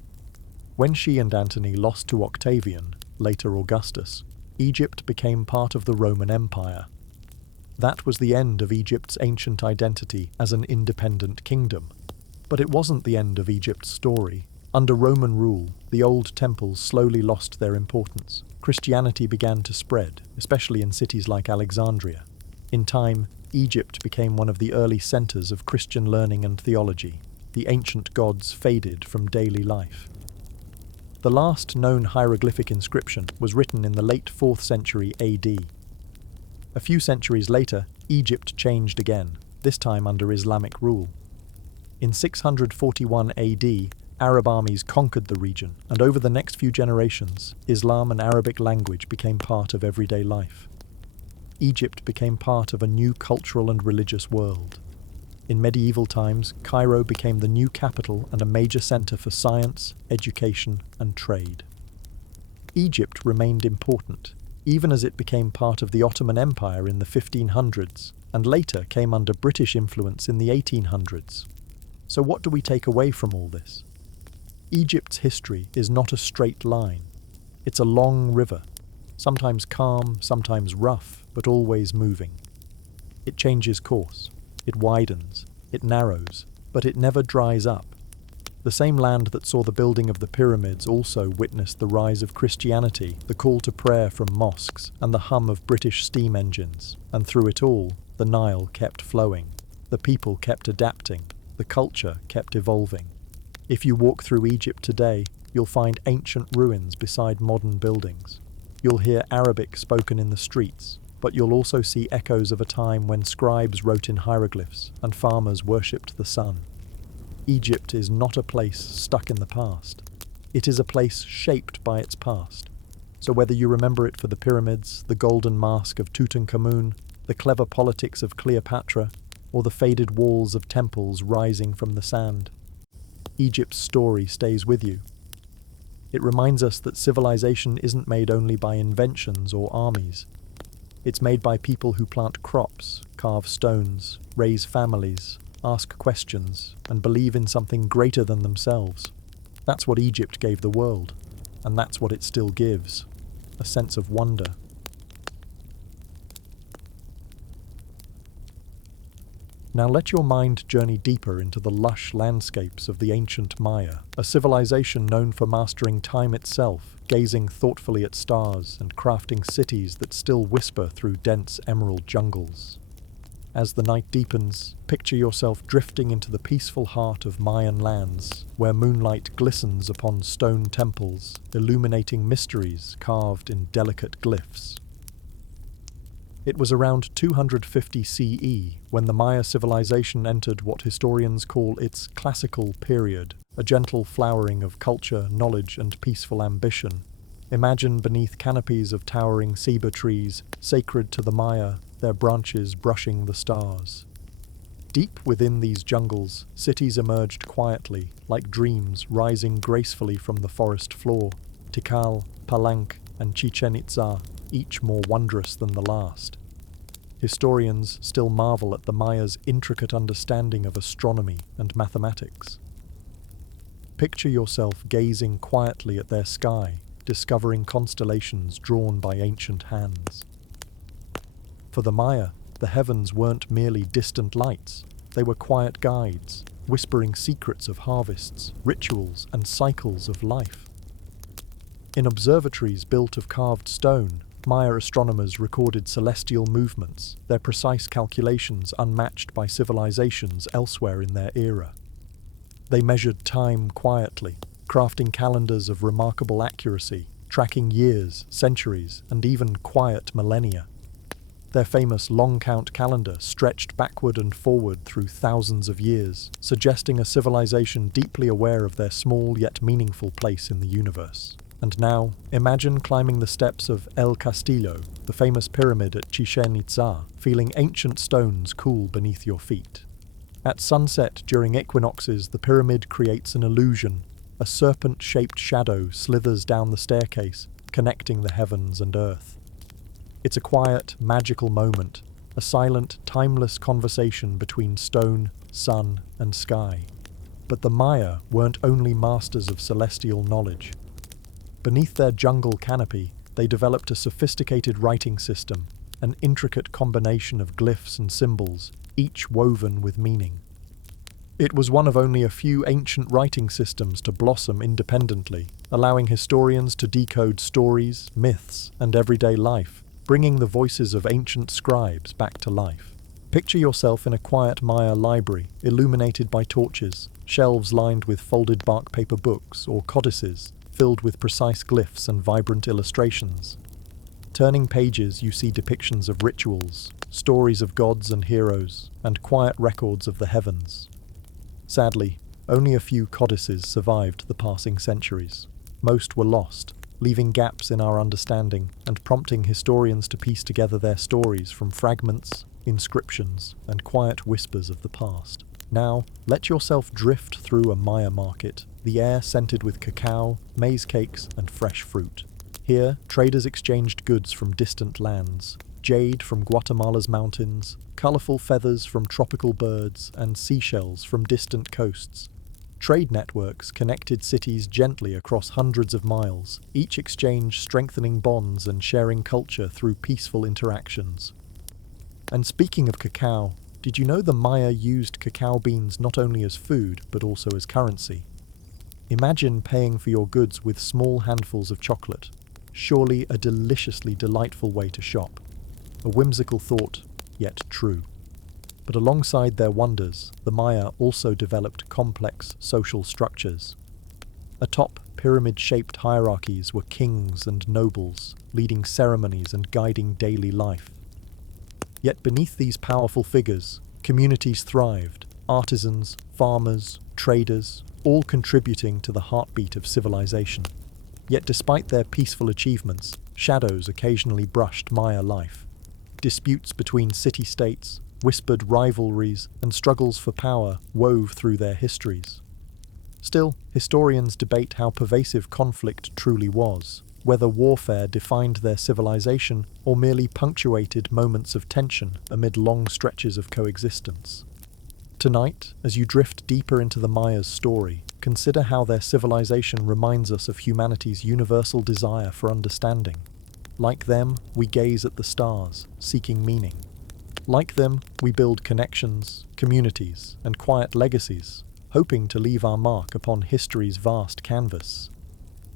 When she and Antony lost to Octavian, later Augustus, Egypt became part of the Roman Empire. That was the end of Egypt's ancient identity as an independent kingdom. But it wasn't the end of Egypt's story. Under Roman rule, the old temples slowly lost their importance. Christianity began to spread, especially in cities like Alexandria. In time, Egypt became one of the early centers of Christian learning and theology. The ancient gods faded from daily life. The last known hieroglyphic inscription was written in the late 4th century AD. A few centuries later, Egypt changed again, this time under Islamic rule. In 641 AD, Arab armies conquered the region, and over the next few generations, Islam and Arabic language became part of everyday life. Egypt became part of a new cultural and religious world. In medieval times, Cairo became the new capital and a major center for science, education, and trade. Egypt remained important, even as it became part of the Ottoman Empire in the 1500s, and later came under British influence in the 1800s. So what do we take away from all this? Egypt's history is not a straight line. It's a long river, sometimes calm, sometimes rough, but always moving. It changes course. It widens, it narrows, but it never dries up. The same land that saw the building of the pyramids also witnessed the rise of Christianity, the call to prayer from mosques, and the hum of British steam engines. And through it all, the Nile kept flowing. The people kept adapting. The culture kept evolving. If you walk through Egypt today, you'll find ancient ruins beside modern buildings. You'll hear Arabic spoken in the streets, but you'll also see echoes of a time when scribes wrote in hieroglyphs and farmers worshipped the sun. Egypt is not a place stuck in the past. It is a place shaped by its past. So whether you remember it for the pyramids, the golden mask of Tutankhamun, the clever politics of Cleopatra, or the faded walls of temples rising from the sand, Egypt's story stays with you. It reminds us that civilization isn't made only by inventions or armies. It's made by people who plant crops, carve stones, raise families, ask questions, and believe in something greater than themselves. That's what Egypt gave the world, and that's what it still gives, a sense of wonder. Now let your mind journey deeper into the lush landscapes of the ancient Maya, a civilization known for mastering time itself, gazing thoughtfully at stars and crafting cities that still whisper through dense emerald jungles. As the night deepens, picture yourself drifting into the peaceful heart of Mayan lands, where moonlight glistens upon stone temples, illuminating mysteries carved in delicate glyphs. It was around 250 CE when the Maya civilization entered what historians call its classical period, a gentle flowering of culture, knowledge, and peaceful ambition. Imagine beneath canopies of towering ceiba trees, sacred to the Maya, their branches brushing the stars. Deep within these jungles, cities emerged quietly, like dreams rising gracefully from the forest floor. Tikal, Palenque, and Chichen Itza, each more wondrous than the last. Historians still marvel at the Mayas' intricate understanding of astronomy and mathematics. Picture yourself gazing quietly at their sky, discovering constellations drawn by ancient hands. For the Maya, the heavens weren't merely distant lights, they were quiet guides, whispering secrets of harvests, rituals, and cycles of life. In observatories built of carved stone, Maya astronomers recorded celestial movements, their precise calculations unmatched by civilizations elsewhere in their era. They measured time quietly, crafting calendars of remarkable accuracy, tracking years, centuries, and even quiet millennia. Their famous long count calendar stretched backward and forward through thousands of years, suggesting a civilization deeply aware of their small yet meaningful place in the universe. And now, imagine climbing the steps of El Castillo, the famous pyramid at Chichen Itza, feeling ancient stones cool beneath your feet. At sunset during equinoxes, the pyramid creates an illusion. A serpent-shaped shadow slithers down the staircase, connecting the heavens and earth. It's a quiet, magical moment, a silent, timeless conversation between stone, sun, and sky. But the Maya weren't only masters of celestial knowledge. Beneath their jungle canopy, they developed a sophisticated writing system, an intricate combination of glyphs and symbols, each woven with meaning. It was one of only a few ancient writing systems to blossom independently, allowing historians to decode stories, myths, and everyday life, bringing the voices of ancient scribes back to life. Picture yourself in a quiet Maya library, illuminated by torches, shelves lined with folded bark paper books or codices, filled with precise glyphs and vibrant illustrations. Turning pages, you see depictions of rituals, stories of gods and heroes, and quiet records of the heavens. Sadly, only a few codices survived the passing centuries. Most were lost, leaving gaps in our understanding and prompting historians to piece together their stories from fragments, inscriptions, and quiet whispers of the past. Now, let yourself drift through a Maya market, the air scented with cacao, maize cakes, and fresh fruit. Here, traders exchanged goods from distant lands, jade from Guatemala's mountains, colorful feathers from tropical birds, and seashells from distant coasts. Trade networks connected cities gently across hundreds of miles, each exchange strengthening bonds and sharing culture through peaceful interactions. And speaking of cacao, did you know the Maya used cacao beans not only as food, but also as currency? Imagine paying for your goods with small handfuls of chocolate. Surely a deliciously delightful way to shop. A whimsical thought, yet true. But alongside their wonders, the Maya also developed complex social structures. Atop pyramid-shaped hierarchies were kings and nobles, leading ceremonies and guiding daily life. Yet beneath these powerful figures, communities thrived, artisans, farmers, traders, all contributing to the heartbeat of civilization. Yet despite their peaceful achievements, shadows occasionally brushed Maya life. Disputes between city-states, whispered rivalries, and struggles for power wove through their histories. Still, historians debate how pervasive conflict truly was, whether warfare defined their civilization or merely punctuated moments of tension amid long stretches of coexistence. Tonight, as you drift deeper into the Maya's story, consider how their civilization reminds us of humanity's universal desire for understanding. Like them, we gaze at the stars, seeking meaning. Like them, we build connections, communities, and quiet legacies, hoping to leave our mark upon history's vast canvas.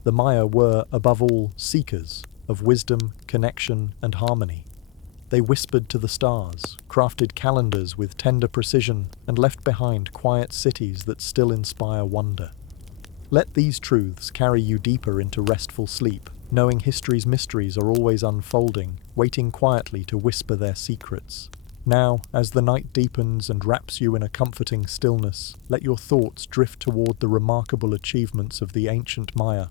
The Maya were, above all, seekers of wisdom, connection, and harmony. They whispered to the stars, crafted calendars with tender precision, and left behind quiet cities that still inspire wonder. Let these truths carry you deeper into restful sleep, knowing history's mysteries are always unfolding, waiting quietly to whisper their secrets. Now, as the night deepens and wraps you in a comforting stillness, let your thoughts drift toward the remarkable achievements of the ancient Maya.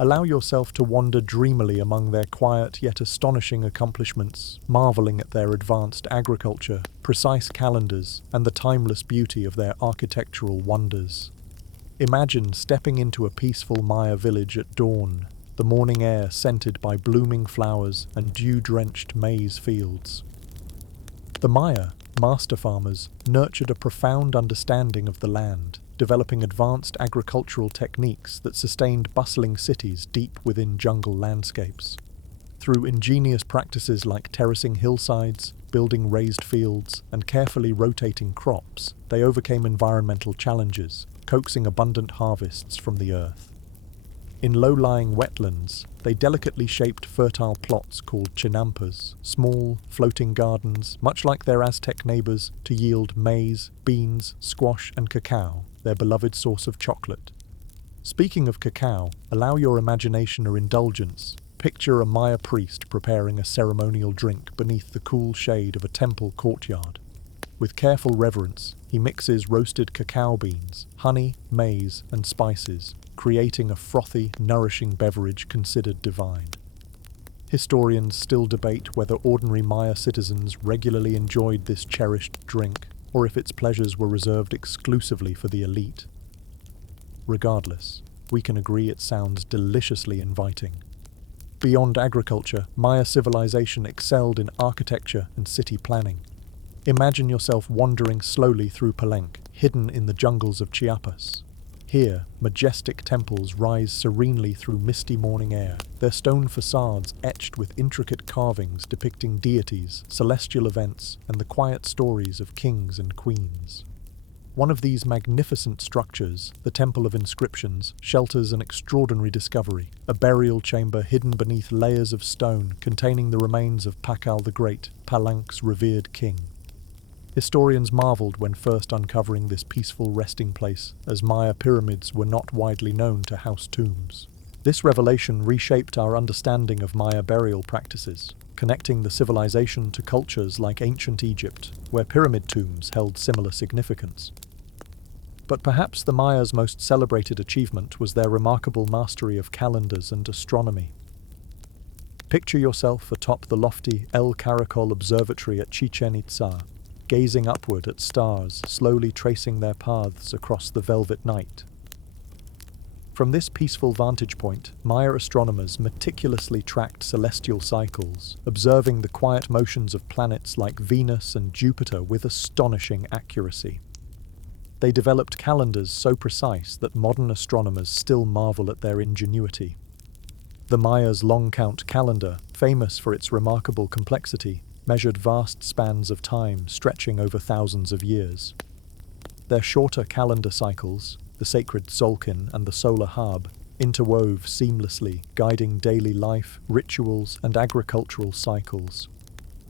Allow yourself to wander dreamily among their quiet yet astonishing accomplishments, marveling at their advanced agriculture, precise calendars, and the timeless beauty of their architectural wonders. Imagine stepping into a peaceful Maya village at dawn, the morning air scented by blooming flowers and dew-drenched maize fields. The Maya, master farmers, nurtured a profound understanding of the land, developing advanced agricultural techniques that sustained bustling cities deep within jungle landscapes. Through ingenious practices like terracing hillsides, building raised fields, and carefully rotating crops, they overcame environmental challenges, coaxing abundant harvests from the earth. In low-lying wetlands, they delicately shaped fertile plots called chinampas, small, floating gardens, much like their Aztec neighbors, to yield maize, beans, squash, and cacao, their beloved source of chocolate. Speaking of cacao, allow your imagination or indulgence. Picture a Maya priest preparing a ceremonial drink beneath the cool shade of a temple courtyard. With careful reverence, he mixes roasted cacao beans, honey, maize, and spices, creating a frothy, nourishing beverage considered divine. Historians still debate whether ordinary Maya citizens regularly enjoyed this cherished drink, or if its pleasures were reserved exclusively for the elite. Regardless, we can agree it sounds deliciously inviting. Beyond agriculture, Maya civilization excelled in architecture and city planning. Imagine yourself wandering slowly through Palenque, hidden in the jungles of Chiapas. Here, majestic temples rise serenely through misty morning air, their stone facades etched with intricate carvings depicting deities, celestial events, and the quiet stories of kings and queens. One of these magnificent structures, the Temple of Inscriptions, shelters an extraordinary discovery, a burial chamber hidden beneath layers of stone containing the remains of Pakal the Great, Palank's revered king. Historians marveled when first uncovering this peaceful resting place, as Maya pyramids were not widely known to house tombs. This revelation reshaped our understanding of Maya burial practices, connecting the civilization to cultures like ancient Egypt, where pyramid tombs held similar significance. But perhaps the Mayas' most celebrated achievement was their remarkable mastery of calendars and astronomy. Picture yourself atop the lofty El Caracol Observatory at Chichen Itza, gazing upward at stars slowly tracing their paths across the velvet night. From this peaceful vantage point, Maya astronomers meticulously tracked celestial cycles, observing the quiet motions of planets like Venus and Jupiter with astonishing accuracy. They developed calendars so precise that modern astronomers still marvel at their ingenuity. The Mayas' long count calendar, famous for its remarkable complexity, measured vast spans of time stretching over thousands of years. Their shorter calendar cycles, the sacred Tzolk'in and the solar Hab, interwove seamlessly, guiding daily life, rituals, and agricultural cycles.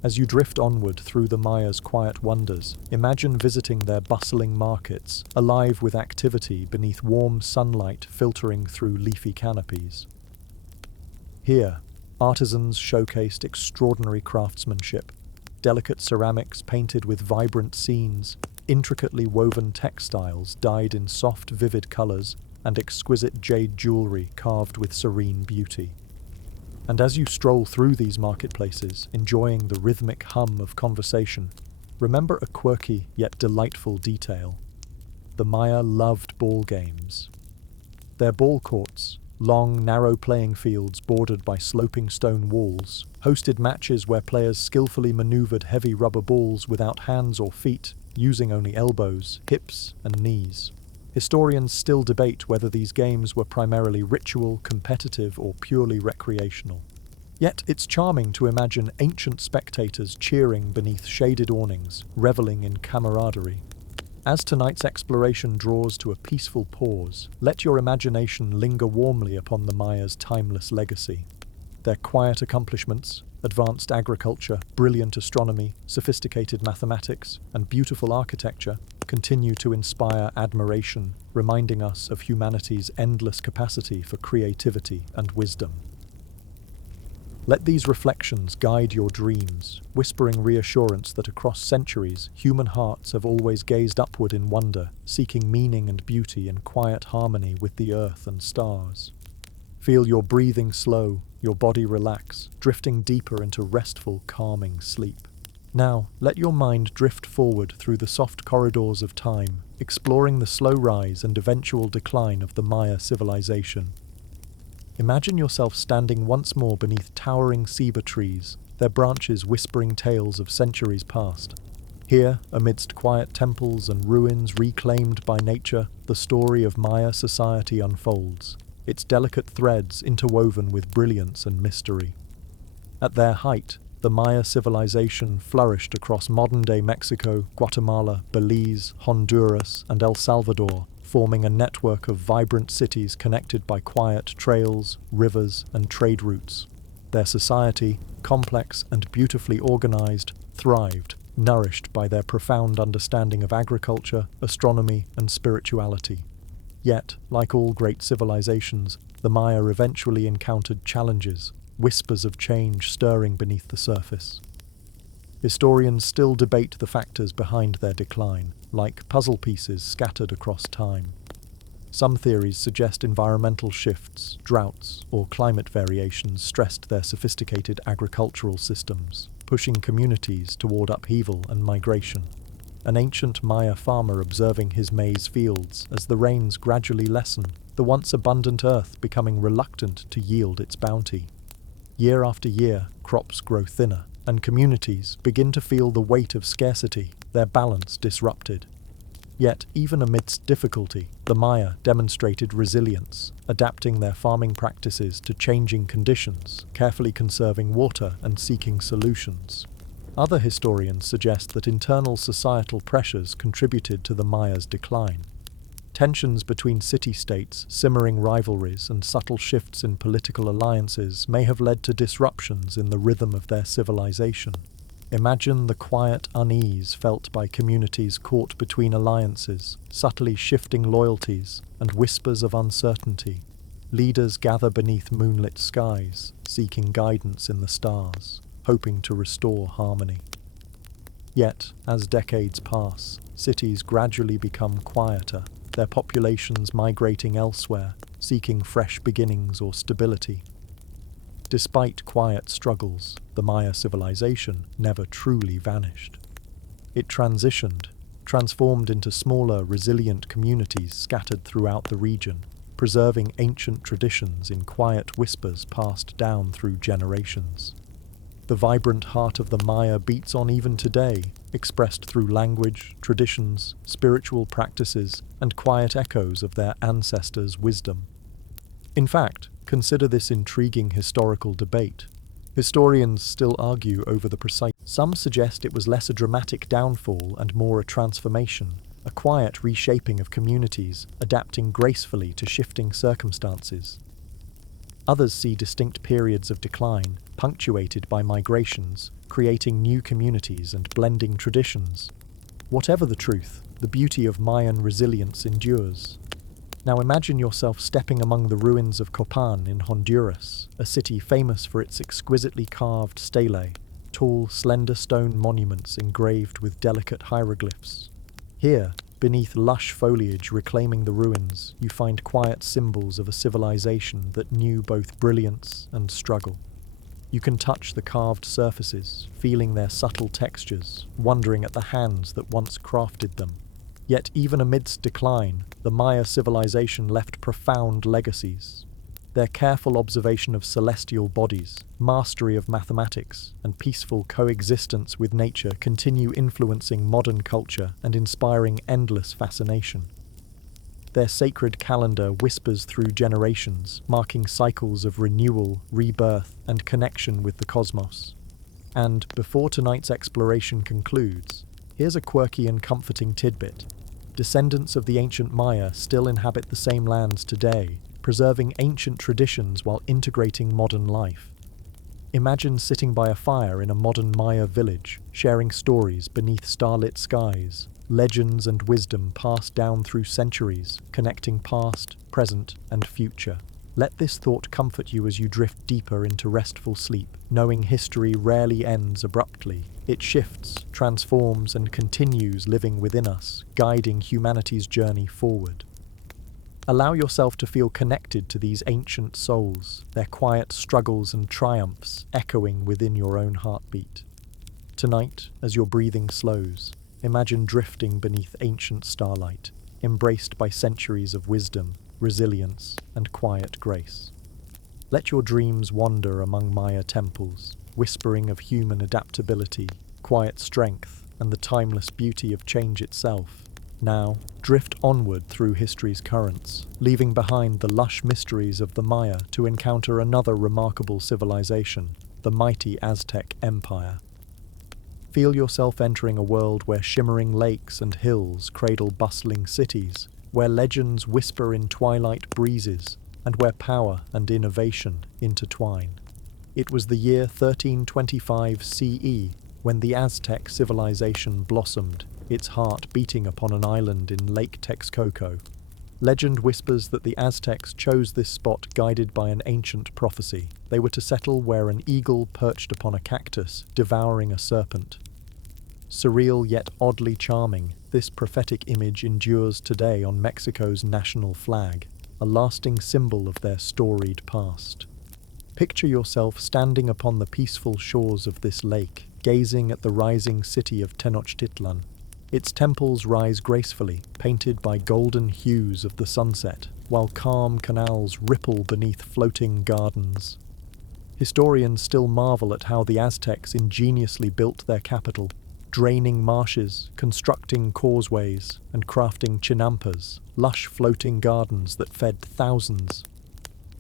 As you drift onward through the Mayas' quiet wonders, imagine visiting their bustling markets, alive with activity beneath warm sunlight filtering through leafy canopies. Here, artisans showcased extraordinary craftsmanship, delicate ceramics painted with vibrant scenes, intricately woven textiles dyed in soft, vivid colors, and exquisite jade jewelry carved with serene beauty. And as you stroll through these marketplaces, enjoying the rhythmic hum of conversation, remember a quirky yet delightful detail. The Maya loved ball games. Their ball courts, long, narrow playing fields bordered by sloping stone walls, hosted matches where players skillfully maneuvered heavy rubber balls without hands or feet, using only elbows, hips, and knees. Historians still debate whether these games were primarily ritual, competitive, or purely recreational. Yet it's charming to imagine ancient spectators cheering beneath shaded awnings, reveling in camaraderie. As tonight's exploration draws to a peaceful pause, let your imagination linger warmly upon the Mayas' timeless legacy. Their quiet accomplishments, advanced agriculture, brilliant astronomy, sophisticated mathematics, and beautiful architecture continue to inspire admiration, reminding us of humanity's endless capacity for creativity and wisdom. Let these reflections guide your dreams, whispering reassurance that across centuries, human hearts have always gazed upward in wonder, seeking meaning and beauty in quiet harmony with the earth and stars. Feel your breathing slow, your body relax, drifting deeper into restful, calming sleep. Now, let your mind drift forward through the soft corridors of time, exploring the slow rise and eventual decline of the Maya civilization. Imagine yourself standing once more beneath towering ceiba trees, their branches whispering tales of centuries past. Here, amidst quiet temples and ruins reclaimed by nature, the story of Maya society unfolds, its delicate threads interwoven with brilliance and mystery. At their height, the Maya civilization flourished across modern-day Mexico, Guatemala, Belize, Honduras, and El Salvador, forming a network of vibrant cities connected by quiet trails, rivers, and trade routes. Their society, complex and beautifully organized, thrived, nourished by their profound understanding of agriculture, astronomy, and spirituality. Yet, like all great civilizations, the Maya eventually encountered challenges, whispers of change stirring beneath the surface. Historians still debate the factors behind their decline, like puzzle pieces scattered across time. Some theories suggest environmental shifts, droughts, or climate variations stressed their sophisticated agricultural systems, pushing communities toward upheaval and migration. An ancient Maya farmer observing his maize fields as the rains gradually lessen, the once abundant earth becoming reluctant to yield its bounty. Year after year, crops grow thinner, and communities begin to feel the weight of scarcity, their balance disrupted. Yet, even amidst difficulty, the Maya demonstrated resilience, adapting their farming practices to changing conditions, carefully conserving water and seeking solutions. Other historians suggest that internal societal pressures contributed to the Maya's decline. Tensions between city-states, simmering rivalries, and subtle shifts in political alliances may have led to disruptions in the rhythm of their civilization. Imagine the quiet unease felt by communities caught between alliances, subtly shifting loyalties, and whispers of uncertainty. Leaders gather beneath moonlit skies, seeking guidance in the stars, hoping to restore harmony. Yet, as decades pass, cities gradually become quieter, their populations migrating elsewhere, seeking fresh beginnings or stability. Despite quiet struggles, the Maya civilization never truly vanished. It transitioned, transformed into smaller, resilient communities scattered throughout the region, preserving ancient traditions in quiet whispers passed down through generations. The vibrant heart of the Maya beats on even today, expressed through language, traditions, spiritual practices, and quiet echoes of their ancestors' wisdom. In fact, consider this intriguing historical debate. Historians still argue over the precise. Some suggest it was less a dramatic downfall and more a transformation, a quiet reshaping of communities, adapting gracefully to shifting circumstances. Others see distinct periods of decline, punctuated by migrations, creating new communities and blending traditions. Whatever the truth, the beauty of Mayan resilience endures. Now imagine yourself stepping among the ruins of Copan in Honduras, a city famous for its exquisitely carved stelae, tall, slender stone monuments engraved with delicate hieroglyphs. Here, beneath lush foliage reclaiming the ruins, you find quiet symbols of a civilization that knew both brilliance and struggle. You can touch the carved surfaces, feeling their subtle textures, wondering at the hands that once crafted them. Yet even amidst decline, the Maya civilization left profound legacies. Their careful observation of celestial bodies, mastery of mathematics, and peaceful coexistence with nature continue influencing modern culture and inspiring endless fascination. Their sacred calendar whispers through generations, marking cycles of renewal, rebirth, and connection with the cosmos. And before tonight's exploration concludes, here's a quirky and comforting tidbit. Descendants of the ancient Maya still inhabit the same lands today, preserving ancient traditions while integrating modern life. Imagine sitting by a fire in a modern Maya village, sharing stories beneath starlit skies, legends and wisdom passed down through centuries, connecting past, present, and future. Let this thought comfort you as you drift deeper into restful sleep, knowing history rarely ends abruptly. It shifts, transforms, and continues living within us, guiding humanity's journey forward. Allow yourself to feel connected to these ancient souls, their quiet struggles and triumphs echoing within your own heartbeat. Tonight, as your breathing slows, imagine drifting beneath ancient starlight, embraced by centuries of wisdom, resilience, and quiet grace. Let your dreams wander among Maya temples, whispering of human adaptability, quiet strength, and the timeless beauty of change itself. Now, drift onward through history's currents, leaving behind the lush mysteries of the Maya to encounter another remarkable civilization, the mighty Aztec Empire. Feel yourself entering a world where shimmering lakes and hills cradle bustling cities, where legends whisper in twilight breezes, and where power and innovation intertwine. It was the year 1325 CE when the Aztec civilization blossomed, its heart beating upon an island in Lake Texcoco. Legend whispers that the Aztecs chose this spot guided by an ancient prophecy. They were to settle where an eagle perched upon a cactus, devouring a serpent. Surreal yet oddly charming, this prophetic image endures today on Mexico's national flag, a lasting symbol of their storied past. Picture yourself standing upon the peaceful shores of this lake, gazing at the rising city of Tenochtitlan. Its temples rise gracefully, painted by golden hues of the sunset, while calm canals ripple beneath floating gardens. Historians still marvel at how the Aztecs ingeniously built their capital, draining marshes, constructing causeways, and crafting chinampas, lush floating gardens that fed thousands.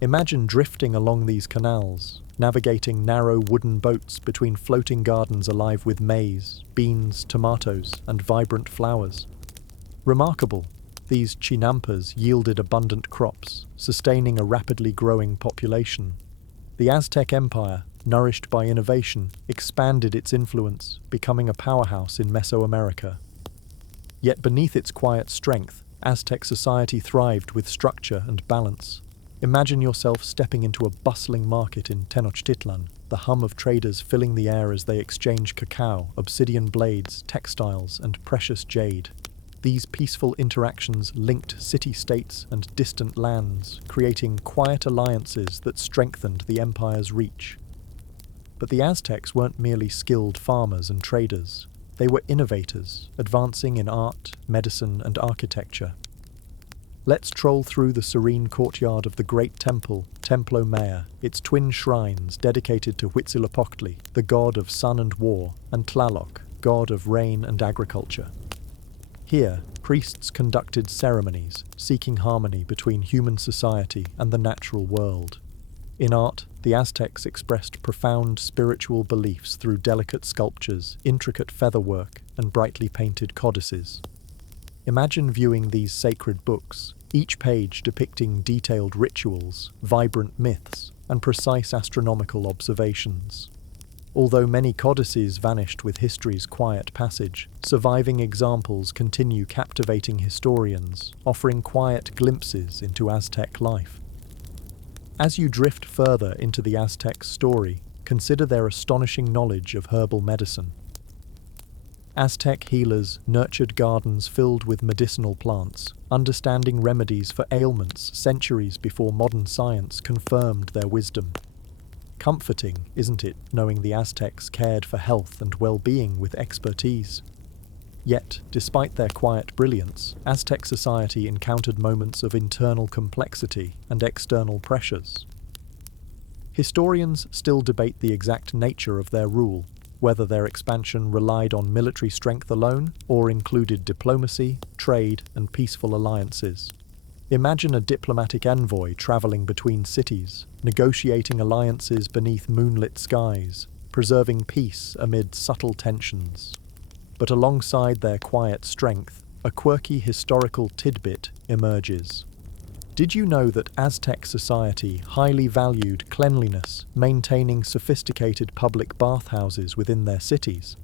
Imagine drifting along these canals, navigating narrow wooden boats between floating gardens alive with maize, beans, tomatoes, and vibrant flowers. Remarkable, these chinampas yielded abundant crops, sustaining a rapidly growing population. The Aztec Empire, nourished by innovation, expanded its influence, becoming a powerhouse in Mesoamerica. Yet beneath its quiet strength, Aztec society thrived with structure and balance. Imagine yourself stepping into a bustling market in Tenochtitlan, the hum of traders filling the air as they exchange cacao, obsidian blades, textiles, and precious jade. These peaceful interactions linked city-states and distant lands, creating quiet alliances that strengthened the empire's reach. But the Aztecs weren't merely skilled farmers and traders. They were innovators, advancing in art, medicine, and architecture. Let's troll through the serene courtyard of the great temple, Templo Maya, its twin shrines dedicated to Huitzilopochtli, the god of sun and war, and Tlaloc, god of rain and agriculture. Here, priests conducted ceremonies, seeking harmony between human society and the natural world. In art, the Aztecs expressed profound spiritual beliefs through delicate sculptures, intricate featherwork, and brightly painted codices. Imagine viewing these sacred books, each page depicting detailed rituals, vibrant myths, and precise astronomical observations. Although many codices vanished with history's quiet passage, surviving examples continue captivating historians, offering quiet glimpses into Aztec life. As you drift further into the Aztec story, consider their astonishing knowledge of herbal medicine. Aztec healers nurtured gardens filled with medicinal plants, understanding remedies for ailments centuries before modern science confirmed their wisdom. Comforting, isn't it, knowing the Aztecs cared for health and well-being with expertise? Yet, despite their quiet brilliance, Aztec society encountered moments of internal complexity and external pressures. Historians still debate the exact nature of their rule, whether their expansion relied on military strength alone or included diplomacy, trade, and peaceful alliances. Imagine a diplomatic envoy traveling between cities, negotiating alliances beneath moonlit skies, preserving peace amid subtle tensions. But alongside their quiet strength, a quirky historical tidbit emerges. Did you know that Aztec society highly valued cleanliness, maintaining sophisticated public bathhouses within their cities?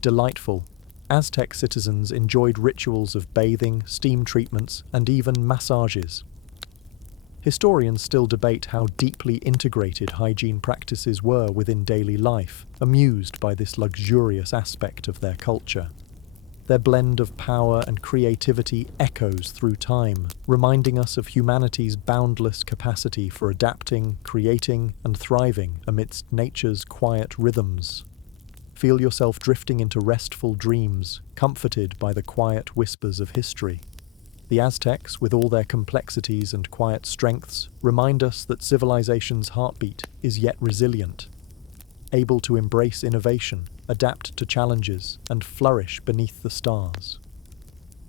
Delightful. Aztec citizens enjoyed rituals of bathing, steam treatments, and even massages. Historians still debate how deeply integrated hygiene practices were within daily life, amused by this luxurious aspect of their culture. Their blend of power and creativity echoes through time, reminding us of humanity's boundless capacity for adapting, creating, and thriving amidst nature's quiet rhythms. Feel yourself drifting into restful dreams, comforted by the quiet whispers of history. The Aztecs, with all their complexities and quiet strengths, remind us that civilization's heartbeat is yet resilient, able to embrace innovation, adapt to challenges, and flourish beneath the stars.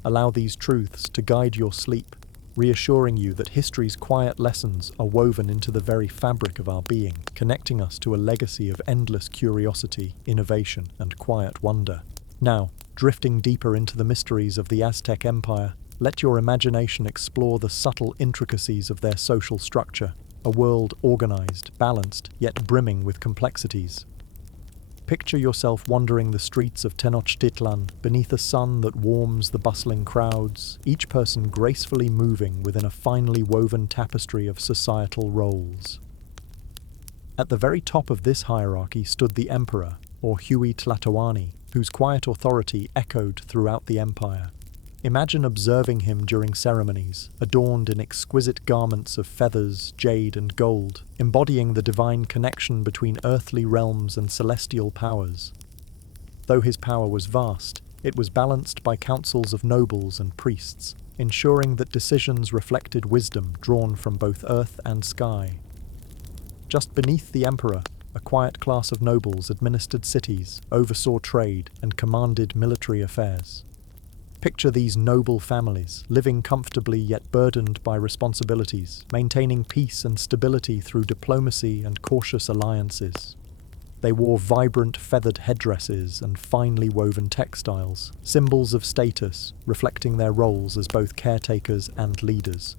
Allow these truths to guide your sleep, reassuring you that history's quiet lessons are woven into the very fabric of our being, connecting us to a legacy of endless curiosity, innovation, and quiet wonder. Now, drifting deeper into the mysteries of the Aztec Empire, let your imagination explore the subtle intricacies of their social structure, a world organized, balanced, yet brimming with complexities. Picture yourself wandering the streets of Tenochtitlan beneath a sun that warms the bustling crowds, each person gracefully moving within a finely woven tapestry of societal roles. At the very top of this hierarchy stood the emperor, or Huitzilopochtli, whose quiet authority echoed throughout the empire. Imagine observing him during ceremonies, adorned in exquisite garments of feathers, jade, and gold, embodying the divine connection between earthly realms and celestial powers. Though his power was vast, it was balanced by councils of nobles and priests, ensuring that decisions reflected wisdom drawn from both earth and sky. Just beneath the emperor, a quiet class of nobles administered cities, oversaw trade, and commanded military affairs. Picture these noble families, living comfortably yet burdened by responsibilities, maintaining peace and stability through diplomacy and cautious alliances. They wore vibrant feathered headdresses and finely woven textiles, symbols of status, reflecting their roles as both caretakers and leaders.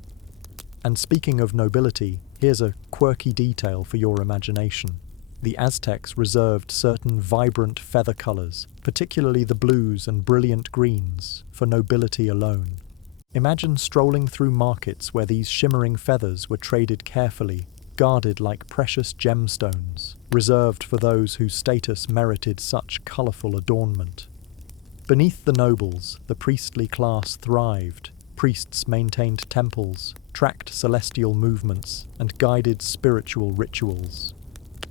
And speaking of nobility, here's a quirky detail for your imagination. The Aztecs reserved certain vibrant feather colors, particularly the blues and brilliant greens, for nobility alone. Imagine strolling through markets where these shimmering feathers were traded carefully, guarded like precious gemstones, reserved for those whose status merited such colorful adornment. Beneath the nobles, the priestly class thrived. Priests maintained temples, tracked celestial movements, and guided spiritual rituals.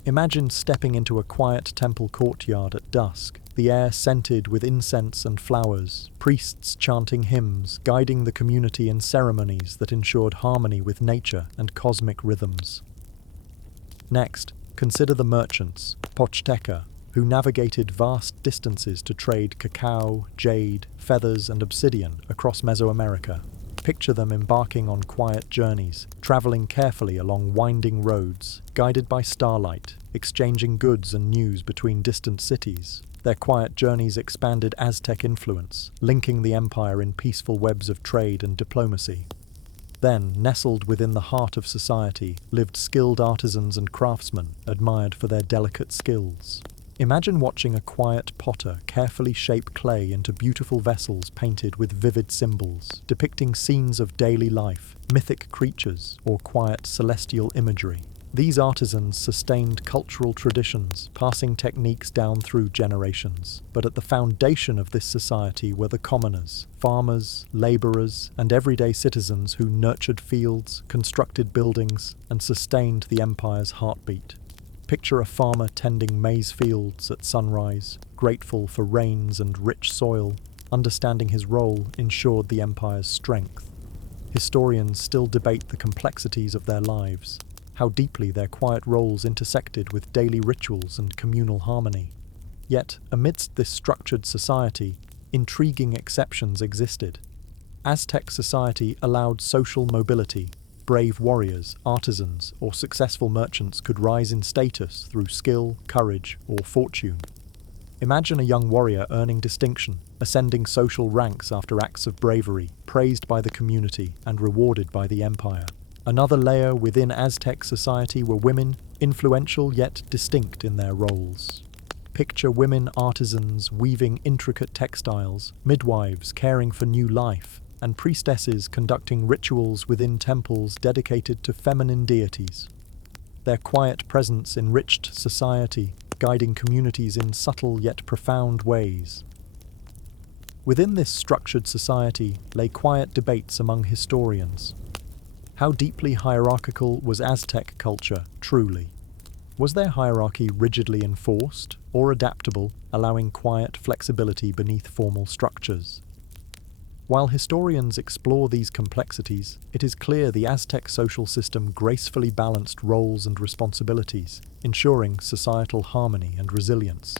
Imagine stepping into a quiet temple courtyard at dusk, the air scented with incense and flowers, priests chanting hymns, guiding the community in ceremonies that ensured harmony with nature and cosmic rhythms. Next, consider the merchants, Pochteca, who navigated vast distances to trade cacao, jade, feathers, and obsidian across Mesoamerica. Picture them embarking on quiet journeys, traveling carefully along winding roads, guided by starlight, exchanging goods and news between distant cities. Their quiet journeys expanded Aztec influence, linking the empire in peaceful webs of trade and diplomacy. Then, nestled within the heart of society, lived skilled artisans and craftsmen, admired for their delicate skills. Imagine watching a quiet potter carefully shape clay into beautiful vessels painted with vivid symbols, depicting scenes of daily life, mythic creatures, or quiet celestial imagery. These artisans sustained cultural traditions, passing techniques down through generations. But at the foundation of this society were the commoners, farmers, laborers, and everyday citizens who nurtured fields, constructed buildings, and sustained the empire's heartbeat. Picture a farmer tending maize fields at sunrise, grateful for rains and rich soil. Understanding his role ensured the empire's strength. Historians still debate the complexities of their lives, how deeply their quiet roles intersected with daily rituals and communal harmony. Yet, amidst this structured society, intriguing exceptions existed. Aztec society allowed social mobility. Brave warriors, artisans, or successful merchants could rise in status through skill, courage, or fortune. Imagine a young warrior earning distinction, ascending social ranks after acts of bravery, praised by the community and rewarded by the empire. Another layer within Aztec society were women, influential yet distinct in their roles. Picture women artisans weaving intricate textiles, midwives caring for new life, and priestesses conducting rituals within temples dedicated to feminine deities. Their quiet presence enriched society, guiding communities in subtle yet profound ways. Within this structured society lay quiet debates among historians. How deeply hierarchical was Aztec culture, truly? Was their hierarchy rigidly enforced, or adaptable, allowing quiet flexibility beneath formal structures? While historians explore these complexities, it is clear the Aztec social system gracefully balanced roles and responsibilities, ensuring societal harmony and resilience.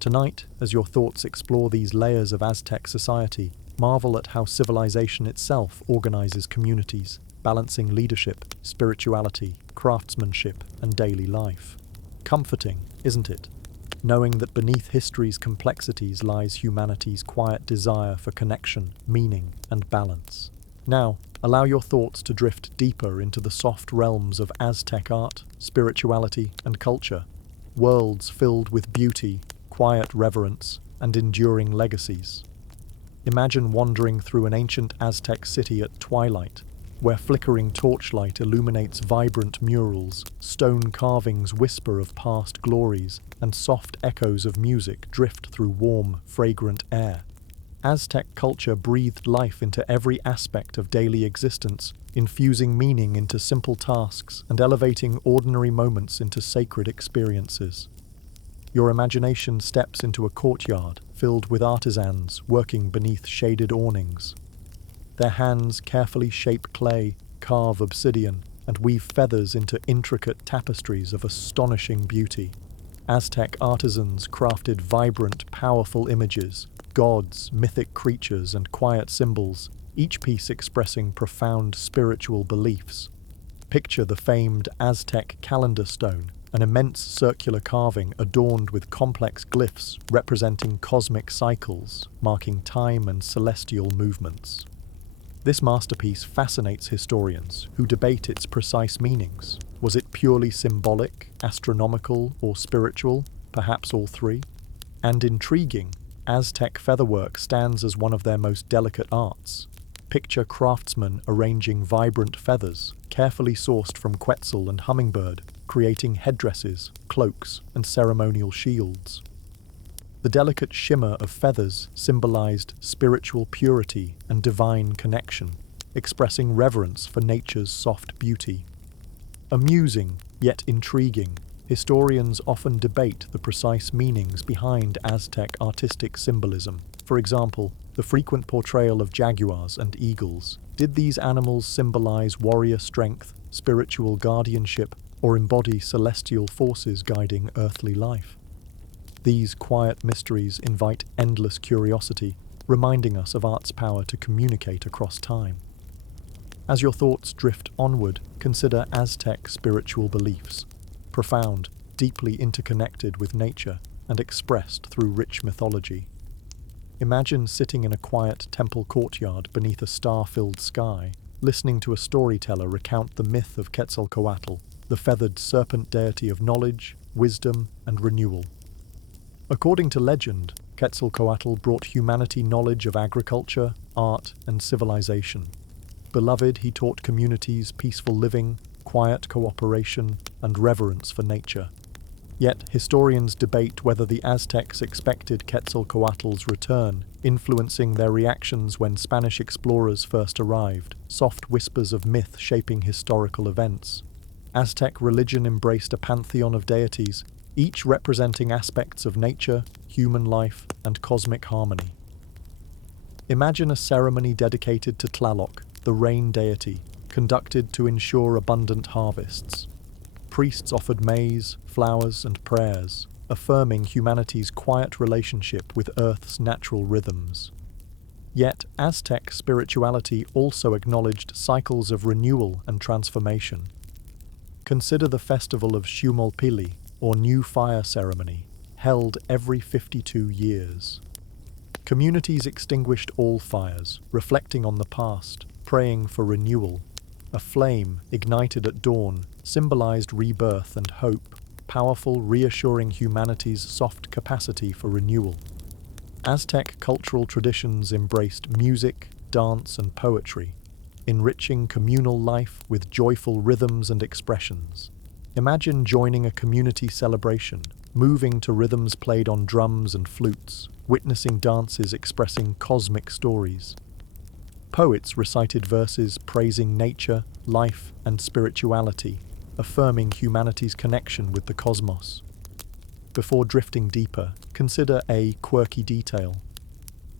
Tonight, as your thoughts explore these layers of Aztec society, marvel at how civilization itself organizes communities, balancing leadership, spirituality, craftsmanship, and daily life. Comforting, isn't it? Knowing that beneath history's complexities lies humanity's quiet desire for connection, meaning, and balance. Now, allow your thoughts to drift deeper into the soft realms of Aztec art, spirituality, and culture, worlds filled with beauty, quiet reverence, and enduring legacies. Imagine wandering through an ancient Aztec city at twilight, where flickering torchlight illuminates vibrant murals, stone carvings whisper of past glories, and soft echoes of music drift through warm, fragrant air. Aztec culture breathed life into every aspect of daily existence, infusing meaning into simple tasks and elevating ordinary moments into sacred experiences. Your imagination steps into a courtyard filled with artisans working beneath shaded awnings. Their hands carefully shape clay, carve obsidian, and weave feathers into intricate tapestries of astonishing beauty. Aztec artisans crafted vibrant, powerful images, gods, mythic creatures, and quiet symbols, each piece expressing profound spiritual beliefs. Picture the famed Aztec calendar stone, an immense circular carving adorned with complex glyphs representing cosmic cycles, marking time and celestial movements. This masterpiece fascinates historians who debate its precise meanings. Was it purely symbolic, astronomical, or spiritual? Perhaps all three? And intriguing, Aztec featherwork stands as one of their most delicate arts. Picture craftsmen arranging vibrant feathers, carefully sourced from quetzal and hummingbird, creating headdresses, cloaks, and ceremonial shields. The delicate shimmer of feathers symbolized spiritual purity and divine connection, expressing reverence for nature's soft beauty. Amusing, yet intriguing, historians often debate the precise meanings behind Aztec artistic symbolism. For example, the frequent portrayal of jaguars and eagles. Did these animals symbolize warrior strength, spiritual guardianship, or embody celestial forces guiding earthly life? These quiet mysteries invite endless curiosity, reminding us of art's power to communicate across time. As your thoughts drift onward, consider Aztec spiritual beliefs, profound, deeply interconnected with nature, and expressed through rich mythology. Imagine sitting in a quiet temple courtyard beneath a star-filled sky, listening to a storyteller recount the myth of Quetzalcoatl, the feathered serpent deity of knowledge, wisdom, and renewal. According to legend, Quetzalcoatl brought humanity knowledge of agriculture, art, and civilization. Beloved, he taught communities peaceful living, quiet cooperation, and reverence for nature. Yet, historians debate whether the Aztecs expected Quetzalcoatl's return, influencing their reactions when Spanish explorers first arrived, soft whispers of myth shaping historical events. Aztec religion embraced a pantheon of deities, each representing aspects of nature, human life, and cosmic harmony. Imagine a ceremony dedicated to Tlaloc, the rain deity, conducted to ensure abundant harvests. Priests offered maize, flowers, and prayers, affirming humanity's quiet relationship with Earth's natural rhythms. Yet, Aztec spirituality also acknowledged cycles of renewal and transformation. Consider the festival of Shumolpili, or New Fire Ceremony, held every 52 years. Communities extinguished all fires, reflecting on the past, praying for renewal. A flame, ignited at dawn, symbolized rebirth and hope, powerful, reassuring humanity's soft capacity for renewal. Aztec cultural traditions embraced music, dance, and poetry, enriching communal life with joyful rhythms and expressions. Imagine joining a community celebration, moving to rhythms played on drums and flutes, witnessing dances expressing cosmic stories. Poets recited verses praising nature, life, and spirituality, affirming humanity's connection with the cosmos. Before drifting deeper, consider a quirky detail.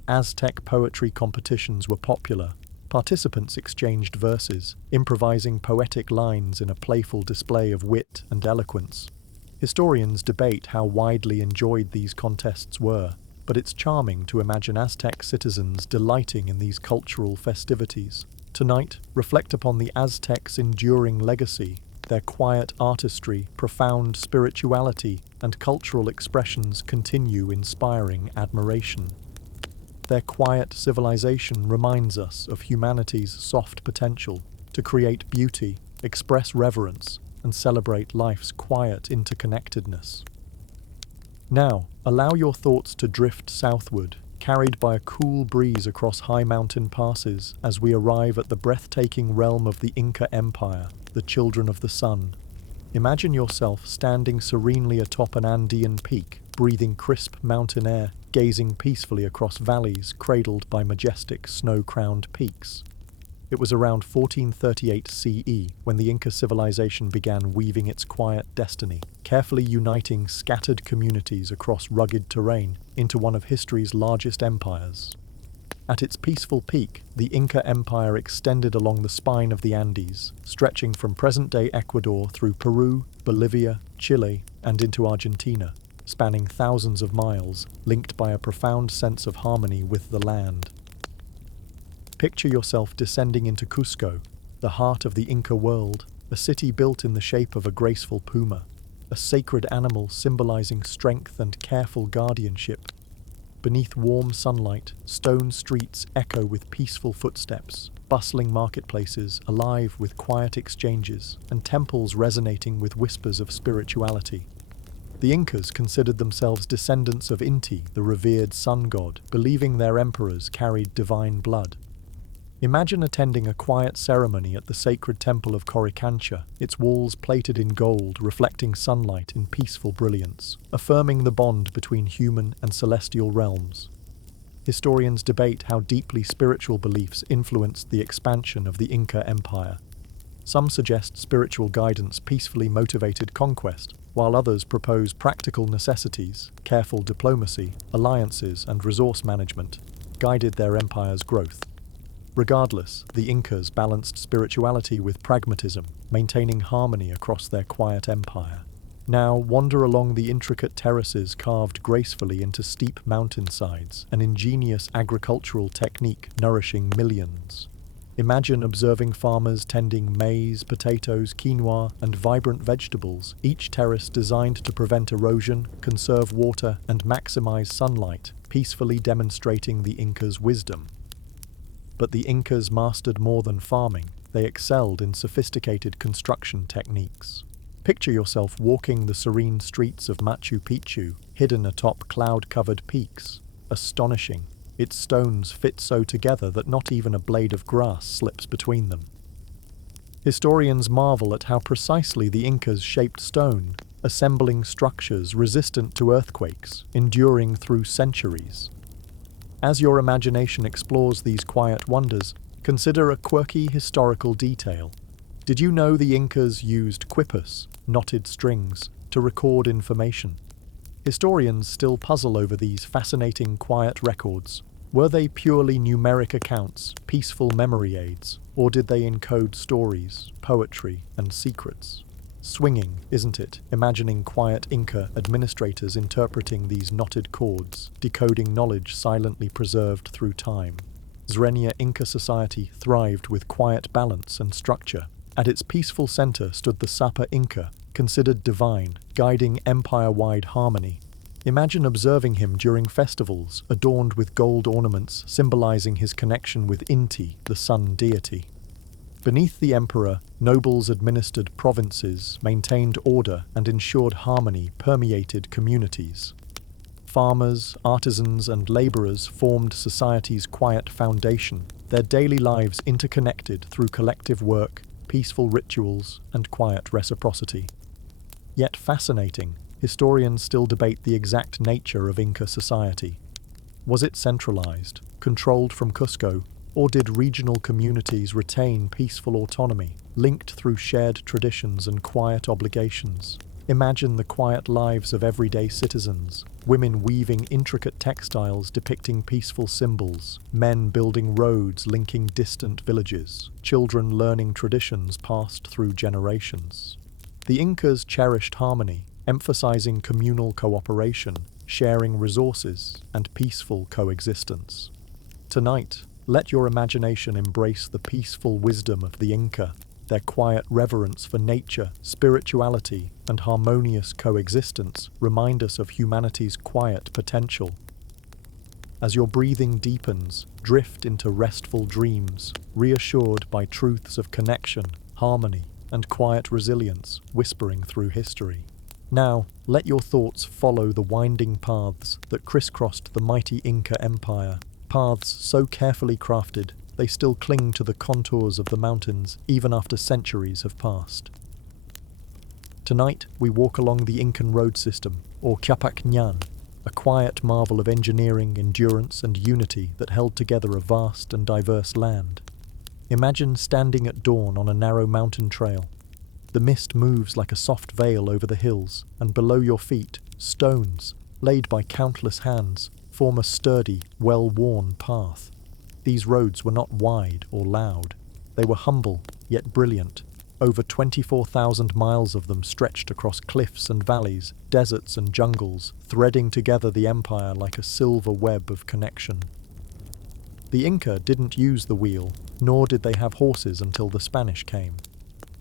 Aztec poetry competitions were popular. Participants exchanged verses, improvising poetic lines in a playful display of wit and eloquence. Historians debate how widely enjoyed these contests were, but it's charming to imagine Aztec citizens delighting in these cultural festivities. Tonight, reflect upon the Aztecs' enduring legacy, their quiet artistry, profound spirituality, and cultural expressions continue inspiring admiration. Their quiet civilization reminds us of humanity's soft potential to create beauty, express reverence, and celebrate life's quiet interconnectedness. Now, allow your thoughts to drift southward, carried by a cool breeze across high mountain passes as we arrive at the breathtaking realm of the Inca Empire, the Children of the Sun. Imagine yourself standing serenely atop an Andean peak, breathing crisp mountain air, gazing peacefully across valleys cradled by majestic snow-crowned peaks. It was around 1438 CE when the Inca civilization began weaving its quiet destiny, carefully uniting scattered communities across rugged terrain into one of history's largest empires. At its peaceful peak, the Inca Empire extended along the spine of the Andes, stretching from present-day Ecuador through Peru, Bolivia, Chile, and into Argentina, spanning thousands of miles, linked by a profound sense of harmony with the land. Picture yourself descending into Cusco, the heart of the Inca world, a city built in the shape of a graceful puma, a sacred animal symbolizing strength and careful guardianship. Beneath warm sunlight, stone streets echo with peaceful footsteps, bustling marketplaces alive with quiet exchanges, and temples resonating with whispers of spirituality. The Incas considered themselves descendants of Inti, the revered sun god, believing their emperors carried divine blood. Imagine attending a quiet ceremony at the sacred temple of Coricancha, its walls plated in gold reflecting sunlight in peaceful brilliance, affirming the bond between human and celestial realms. Historians debate how deeply spiritual beliefs influenced the expansion of the Inca Empire. Some suggest spiritual guidance peacefully motivated conquest, while others propose practical necessities, careful diplomacy, alliances, and resource management guided their empire's growth. Regardless, the Incas balanced spirituality with pragmatism, maintaining harmony across their quiet empire. Now wander along the intricate terraces carved gracefully into steep mountainsides, an ingenious agricultural technique nourishing millions. Imagine observing farmers tending maize, potatoes, quinoa, and vibrant vegetables, each terrace designed to prevent erosion, conserve water, and maximize sunlight, peacefully demonstrating the Incas' wisdom. But the Incas mastered more than farming, they excelled in sophisticated construction techniques. Picture yourself walking the serene streets of Machu Picchu, hidden atop cloud-covered peaks. Astonishing, its stones fit so together that not even a blade of grass slips between them. Historians marvel at how precisely the Incas shaped stone, assembling structures resistant to earthquakes, enduring through centuries. As your imagination explores these quiet wonders, consider a quirky historical detail. Did you know the Incas used quipus, knotted strings, to record information? Historians still puzzle over these fascinating quiet records. Were they purely numeric accounts, peaceful memory aids, or did they encode stories, poetry, and secrets? Swinging, isn't it? Imagining quiet Inca administrators interpreting these knotted cords, decoding knowledge silently preserved through time. Zrenia Inca society thrived with quiet balance and structure. At its peaceful center stood the Sapa Inca, considered divine, guiding empire-wide harmony. Imagine observing him during festivals, adorned with gold ornaments symbolizing his connection with Inti, the sun deity. Beneath the emperor, nobles administered provinces, maintained order, and ensured harmony permeated communities. Farmers, artisans, and laborers formed society's quiet foundation, their daily lives interconnected through collective work, peaceful rituals, and quiet reciprocity. Yet fascinating, historians still debate the exact nature of Inca society. Was it centralized, controlled from Cusco, or did regional communities retain peaceful autonomy, linked through shared traditions and quiet obligations? Imagine the quiet lives of everyday citizens, women weaving intricate textiles depicting peaceful symbols, men building roads linking distant villages, children learning traditions passed through generations. The Incas cherished harmony, emphasizing communal cooperation, sharing resources, and peaceful coexistence. Tonight, let your imagination embrace the peaceful wisdom of the Inca, their quiet reverence for nature, spirituality, and harmonious coexistence remind us of humanity's quiet potential. As your breathing deepens, drift into restful dreams, reassured by truths of connection, harmony, and quiet resilience whispering through history. Now, let your thoughts follow the winding paths that crisscrossed the mighty Inca Empire. Paths so carefully crafted, they still cling to the contours of the mountains even after centuries have passed. Tonight, we walk along the Incan road system, or Capac Ñan, a quiet marvel of engineering, endurance, and unity that held together a vast and diverse land. Imagine standing at dawn on a narrow mountain trail. The mist moves like a soft veil over the hills, and below your feet, stones, laid by countless hands, form a sturdy, well-worn path. These roads were not wide or loud. They were humble, yet brilliant. Over 24,000 miles of them stretched across cliffs and valleys, deserts and jungles, threading together the empire like a silver web of connection. The Inca didn't use the wheel, nor did they have horses until the Spanish came.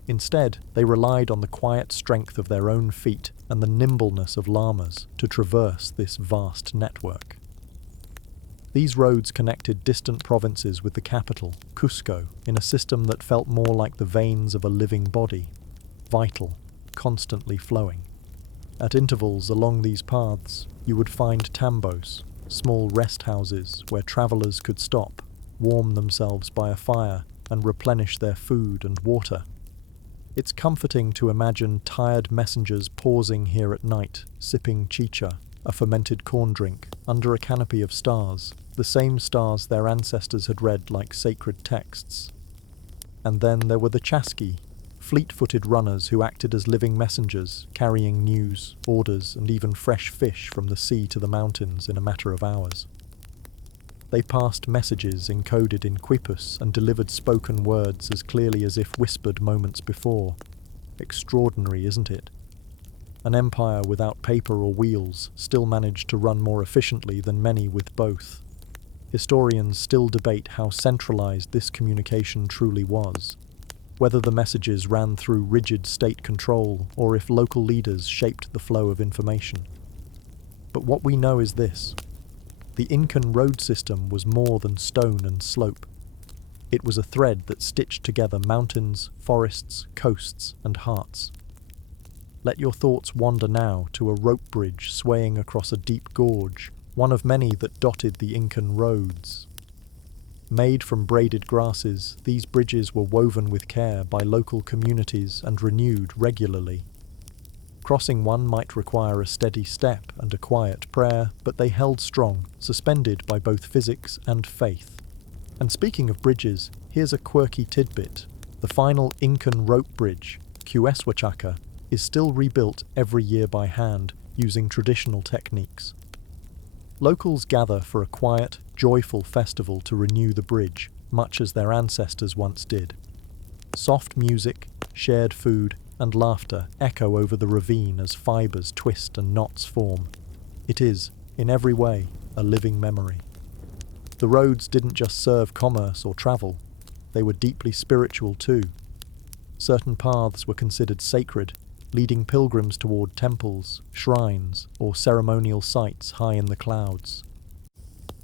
Instead, they relied on the quiet strength of their own feet and the nimbleness of llamas to traverse this vast network. These roads connected distant provinces with the capital, Cusco, in a system that felt more like the veins of a living body, vital, constantly flowing. At intervals along these paths, you would find tambos, small rest houses where travelers could stop, warm themselves by a fire, and replenish their food and water. It's comforting to imagine tired messengers pausing here at night, sipping chicha, a fermented corn drink, under a canopy of stars, the same stars their ancestors had read like sacred texts. And then there were the chasqui, fleet-footed runners who acted as living messengers, carrying news, orders, and even fresh fish from the sea to the mountains in a matter of hours. They passed messages encoded in quipus and delivered spoken words as clearly as if whispered moments before. Extraordinary, isn't it? An empire without paper or wheels still managed to run more efficiently than many with both. Historians still debate how centralized this communication truly was, whether the messages ran through rigid state control or if local leaders shaped the flow of information. But what we know is this: the Incan road system was more than stone and slope. It was a thread that stitched together mountains, forests, coasts, and hearts. Let your thoughts wander now to a rope bridge swaying across a deep gorge, one of many that dotted the Incan roads. Made from braided grasses, these bridges were woven with care by local communities and renewed regularly. Crossing one might require a steady step and a quiet prayer, but they held strong, suspended by both physics and faith. And speaking of bridges, here's a quirky tidbit. The final Incan rope bridge, Cueshuachaca, is still rebuilt every year by hand, using traditional techniques. Locals gather for a quiet, joyful festival to renew the bridge, much as their ancestors once did. Soft music, shared food, and laughter echo over the ravine as fibers twist and knots form. It is, in every way, a living memory. The roads didn't just serve commerce or travel, they were deeply spiritual too. Certain paths were considered sacred, leading pilgrims toward temples, shrines, or ceremonial sites high in the clouds.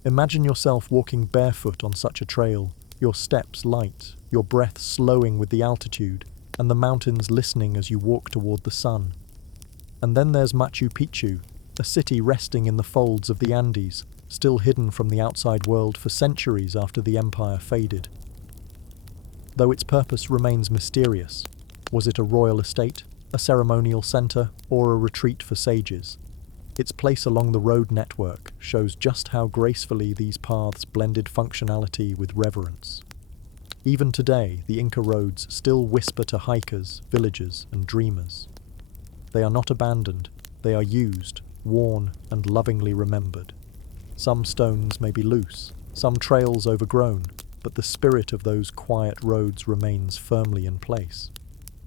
Imagine yourself walking barefoot on such a trail, your steps light, your breath slowing with the altitude, and the mountains listening as you walk toward the sun. And then there's Machu Picchu, a city resting in the folds of the Andes, still hidden from the outside world for centuries after the empire faded. Though its purpose remains mysterious, was it a royal estate, a ceremonial center, or a retreat for sages? Its place along the road network shows just how gracefully these paths blended functionality with reverence. Even today, the Inca roads still whisper to hikers, villagers, and dreamers. They are not abandoned, they are used, worn, and lovingly remembered. Some stones may be loose, some trails overgrown, but the spirit of those quiet roads remains firmly in place.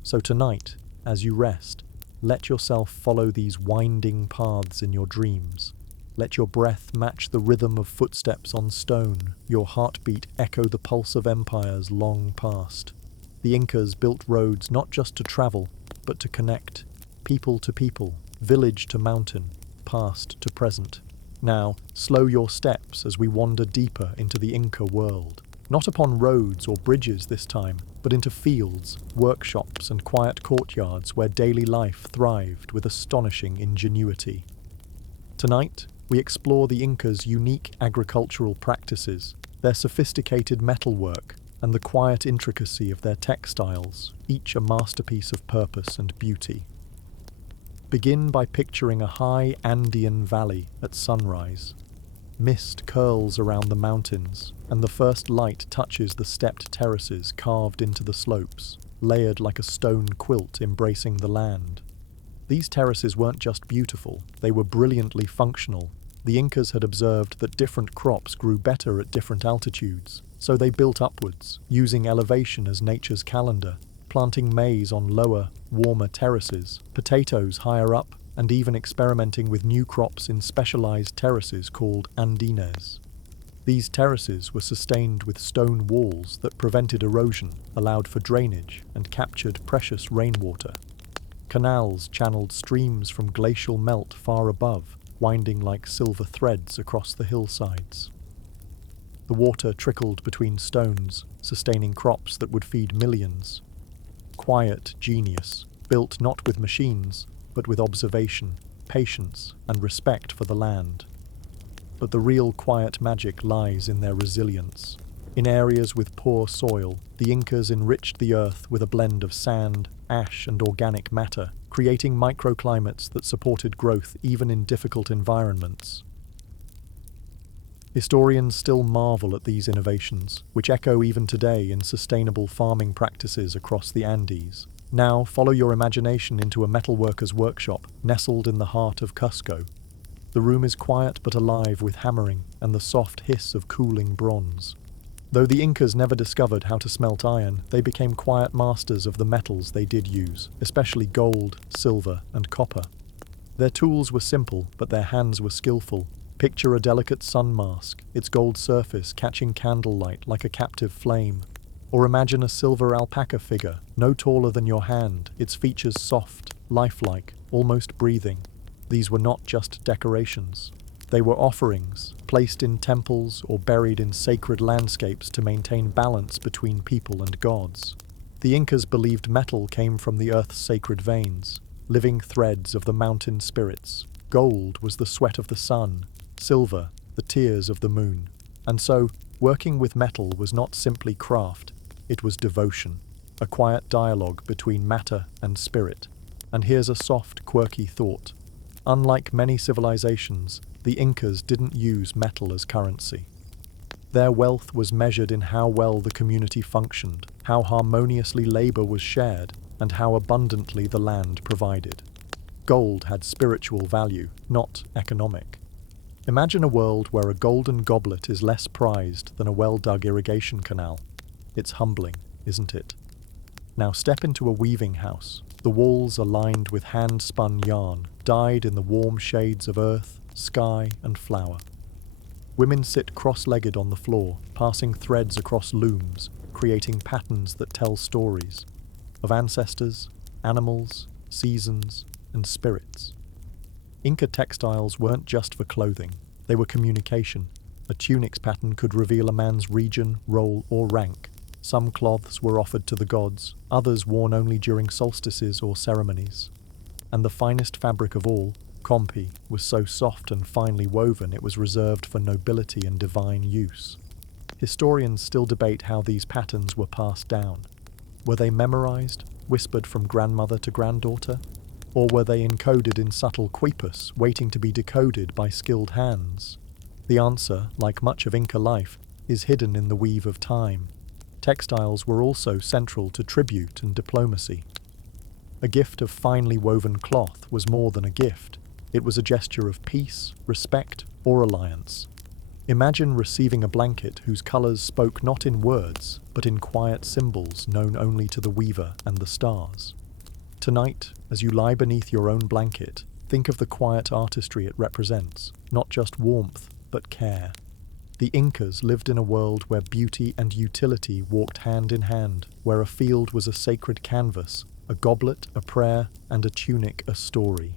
So tonight, as you rest, let yourself follow these winding paths in your dreams. Let your breath match the rhythm of footsteps on stone, your heartbeat echo the pulse of empires long past. The Incas built roads not just to travel, but to connect, people to people, village to mountain, past to present. Now, slow your steps as we wander deeper into the Inca world. Not upon roads or bridges this time, but into fields, workshops, and quiet courtyards where daily life thrived with astonishing ingenuity. Tonight, we explore the Incas' unique agricultural practices, their sophisticated metalwork, and the quiet intricacy of their textiles, each a masterpiece of purpose and beauty. Begin by picturing a high Andean valley at sunrise. Mist curls around the mountains, and the first light touches the stepped terraces carved into the slopes, layered like a stone quilt embracing the land. These terraces weren't just beautiful, they were brilliantly functional. The Incas had observed that different crops grew better at different altitudes, So they built upwards, using elevation as nature's calendar, planting maize on lower, warmer terraces, potatoes higher up, and even experimenting with new crops in specialized terraces called andines. These terraces were sustained with stone walls that prevented erosion, allowed for drainage, and captured precious rainwater. Canals channeled streams from glacial melt far above, winding like silver threads across the hillsides. The water trickled between stones, sustaining crops that would feed millions. Quiet genius, built not with machines, but with observation, patience, and respect for the land. But the real quiet magic lies in their resilience. In areas with poor soil, the Incas enriched the earth with a blend of sand, ash, and organic matter, creating microclimates that supported growth even in difficult environments. Historians still marvel at these innovations, which echo even today in sustainable farming practices across the Andes. Now, follow your imagination into a metalworker's workshop, nestled in the heart of Cusco. The room is quiet but alive with hammering and the soft hiss of cooling bronze. Though the Incas never discovered how to smelt iron, they became quiet masters of the metals they did use, especially gold, silver, and copper. Their tools were simple, but their hands were skillful. Picture a delicate sun mask, its gold surface catching candlelight like a captive flame. Or imagine a silver alpaca figure, no taller than your hand, its features soft, lifelike, almost breathing. These were not just decorations. They were offerings, placed in temples or buried in sacred landscapes to maintain balance between people and gods. The Incas believed metal came from the earth's sacred veins, living threads of the mountain spirits. Gold was the sweat of the sun, silver, the tears of the moon. And so, working with metal was not simply craft, it was devotion, a quiet dialogue between matter and spirit. And here's a soft, quirky thought. Unlike many civilizations, the Incas didn't use metal as currency. Their wealth was measured in how well the community functioned, how harmoniously labor was shared, and how abundantly the land provided. Gold had spiritual value, not economic. Imagine a world where a golden goblet is less prized than a well-dug irrigation canal. It's humbling, isn't it? Now step into a weaving house. The walls are lined with hand-spun yarn, dyed in the warm shades of earth, sky, and flower. Women sit cross-legged on the floor, passing threads across looms, creating patterns that tell stories of ancestors, animals, seasons, and spirits. Inca textiles weren't just for clothing, they were communication. A tunic's pattern could reveal a man's region, role, or rank. Some cloths were offered to the gods, others worn only during solstices or ceremonies. And the finest fabric of all, compi, was so soft and finely woven it was reserved for nobility and divine use. Historians still debate how these patterns were passed down. Were they memorized, whispered from grandmother to granddaughter? Or were they encoded in subtle quipus, waiting to be decoded by skilled hands? The answer, like much of Inca life, is hidden in the weave of time. Textiles were also central to tribute and diplomacy. A gift of finely woven cloth was more than a gift. It was a gesture of peace, respect, or alliance. Imagine receiving a blanket whose colors spoke not in words, but in quiet symbols known only to the weaver and the stars. Tonight, as you lie beneath your own blanket, think of the quiet artistry it represents, not just warmth, but care. The Incas lived in a world where beauty and utility walked hand in hand, where a field was a sacred canvas, a goblet a prayer, and a tunic a story.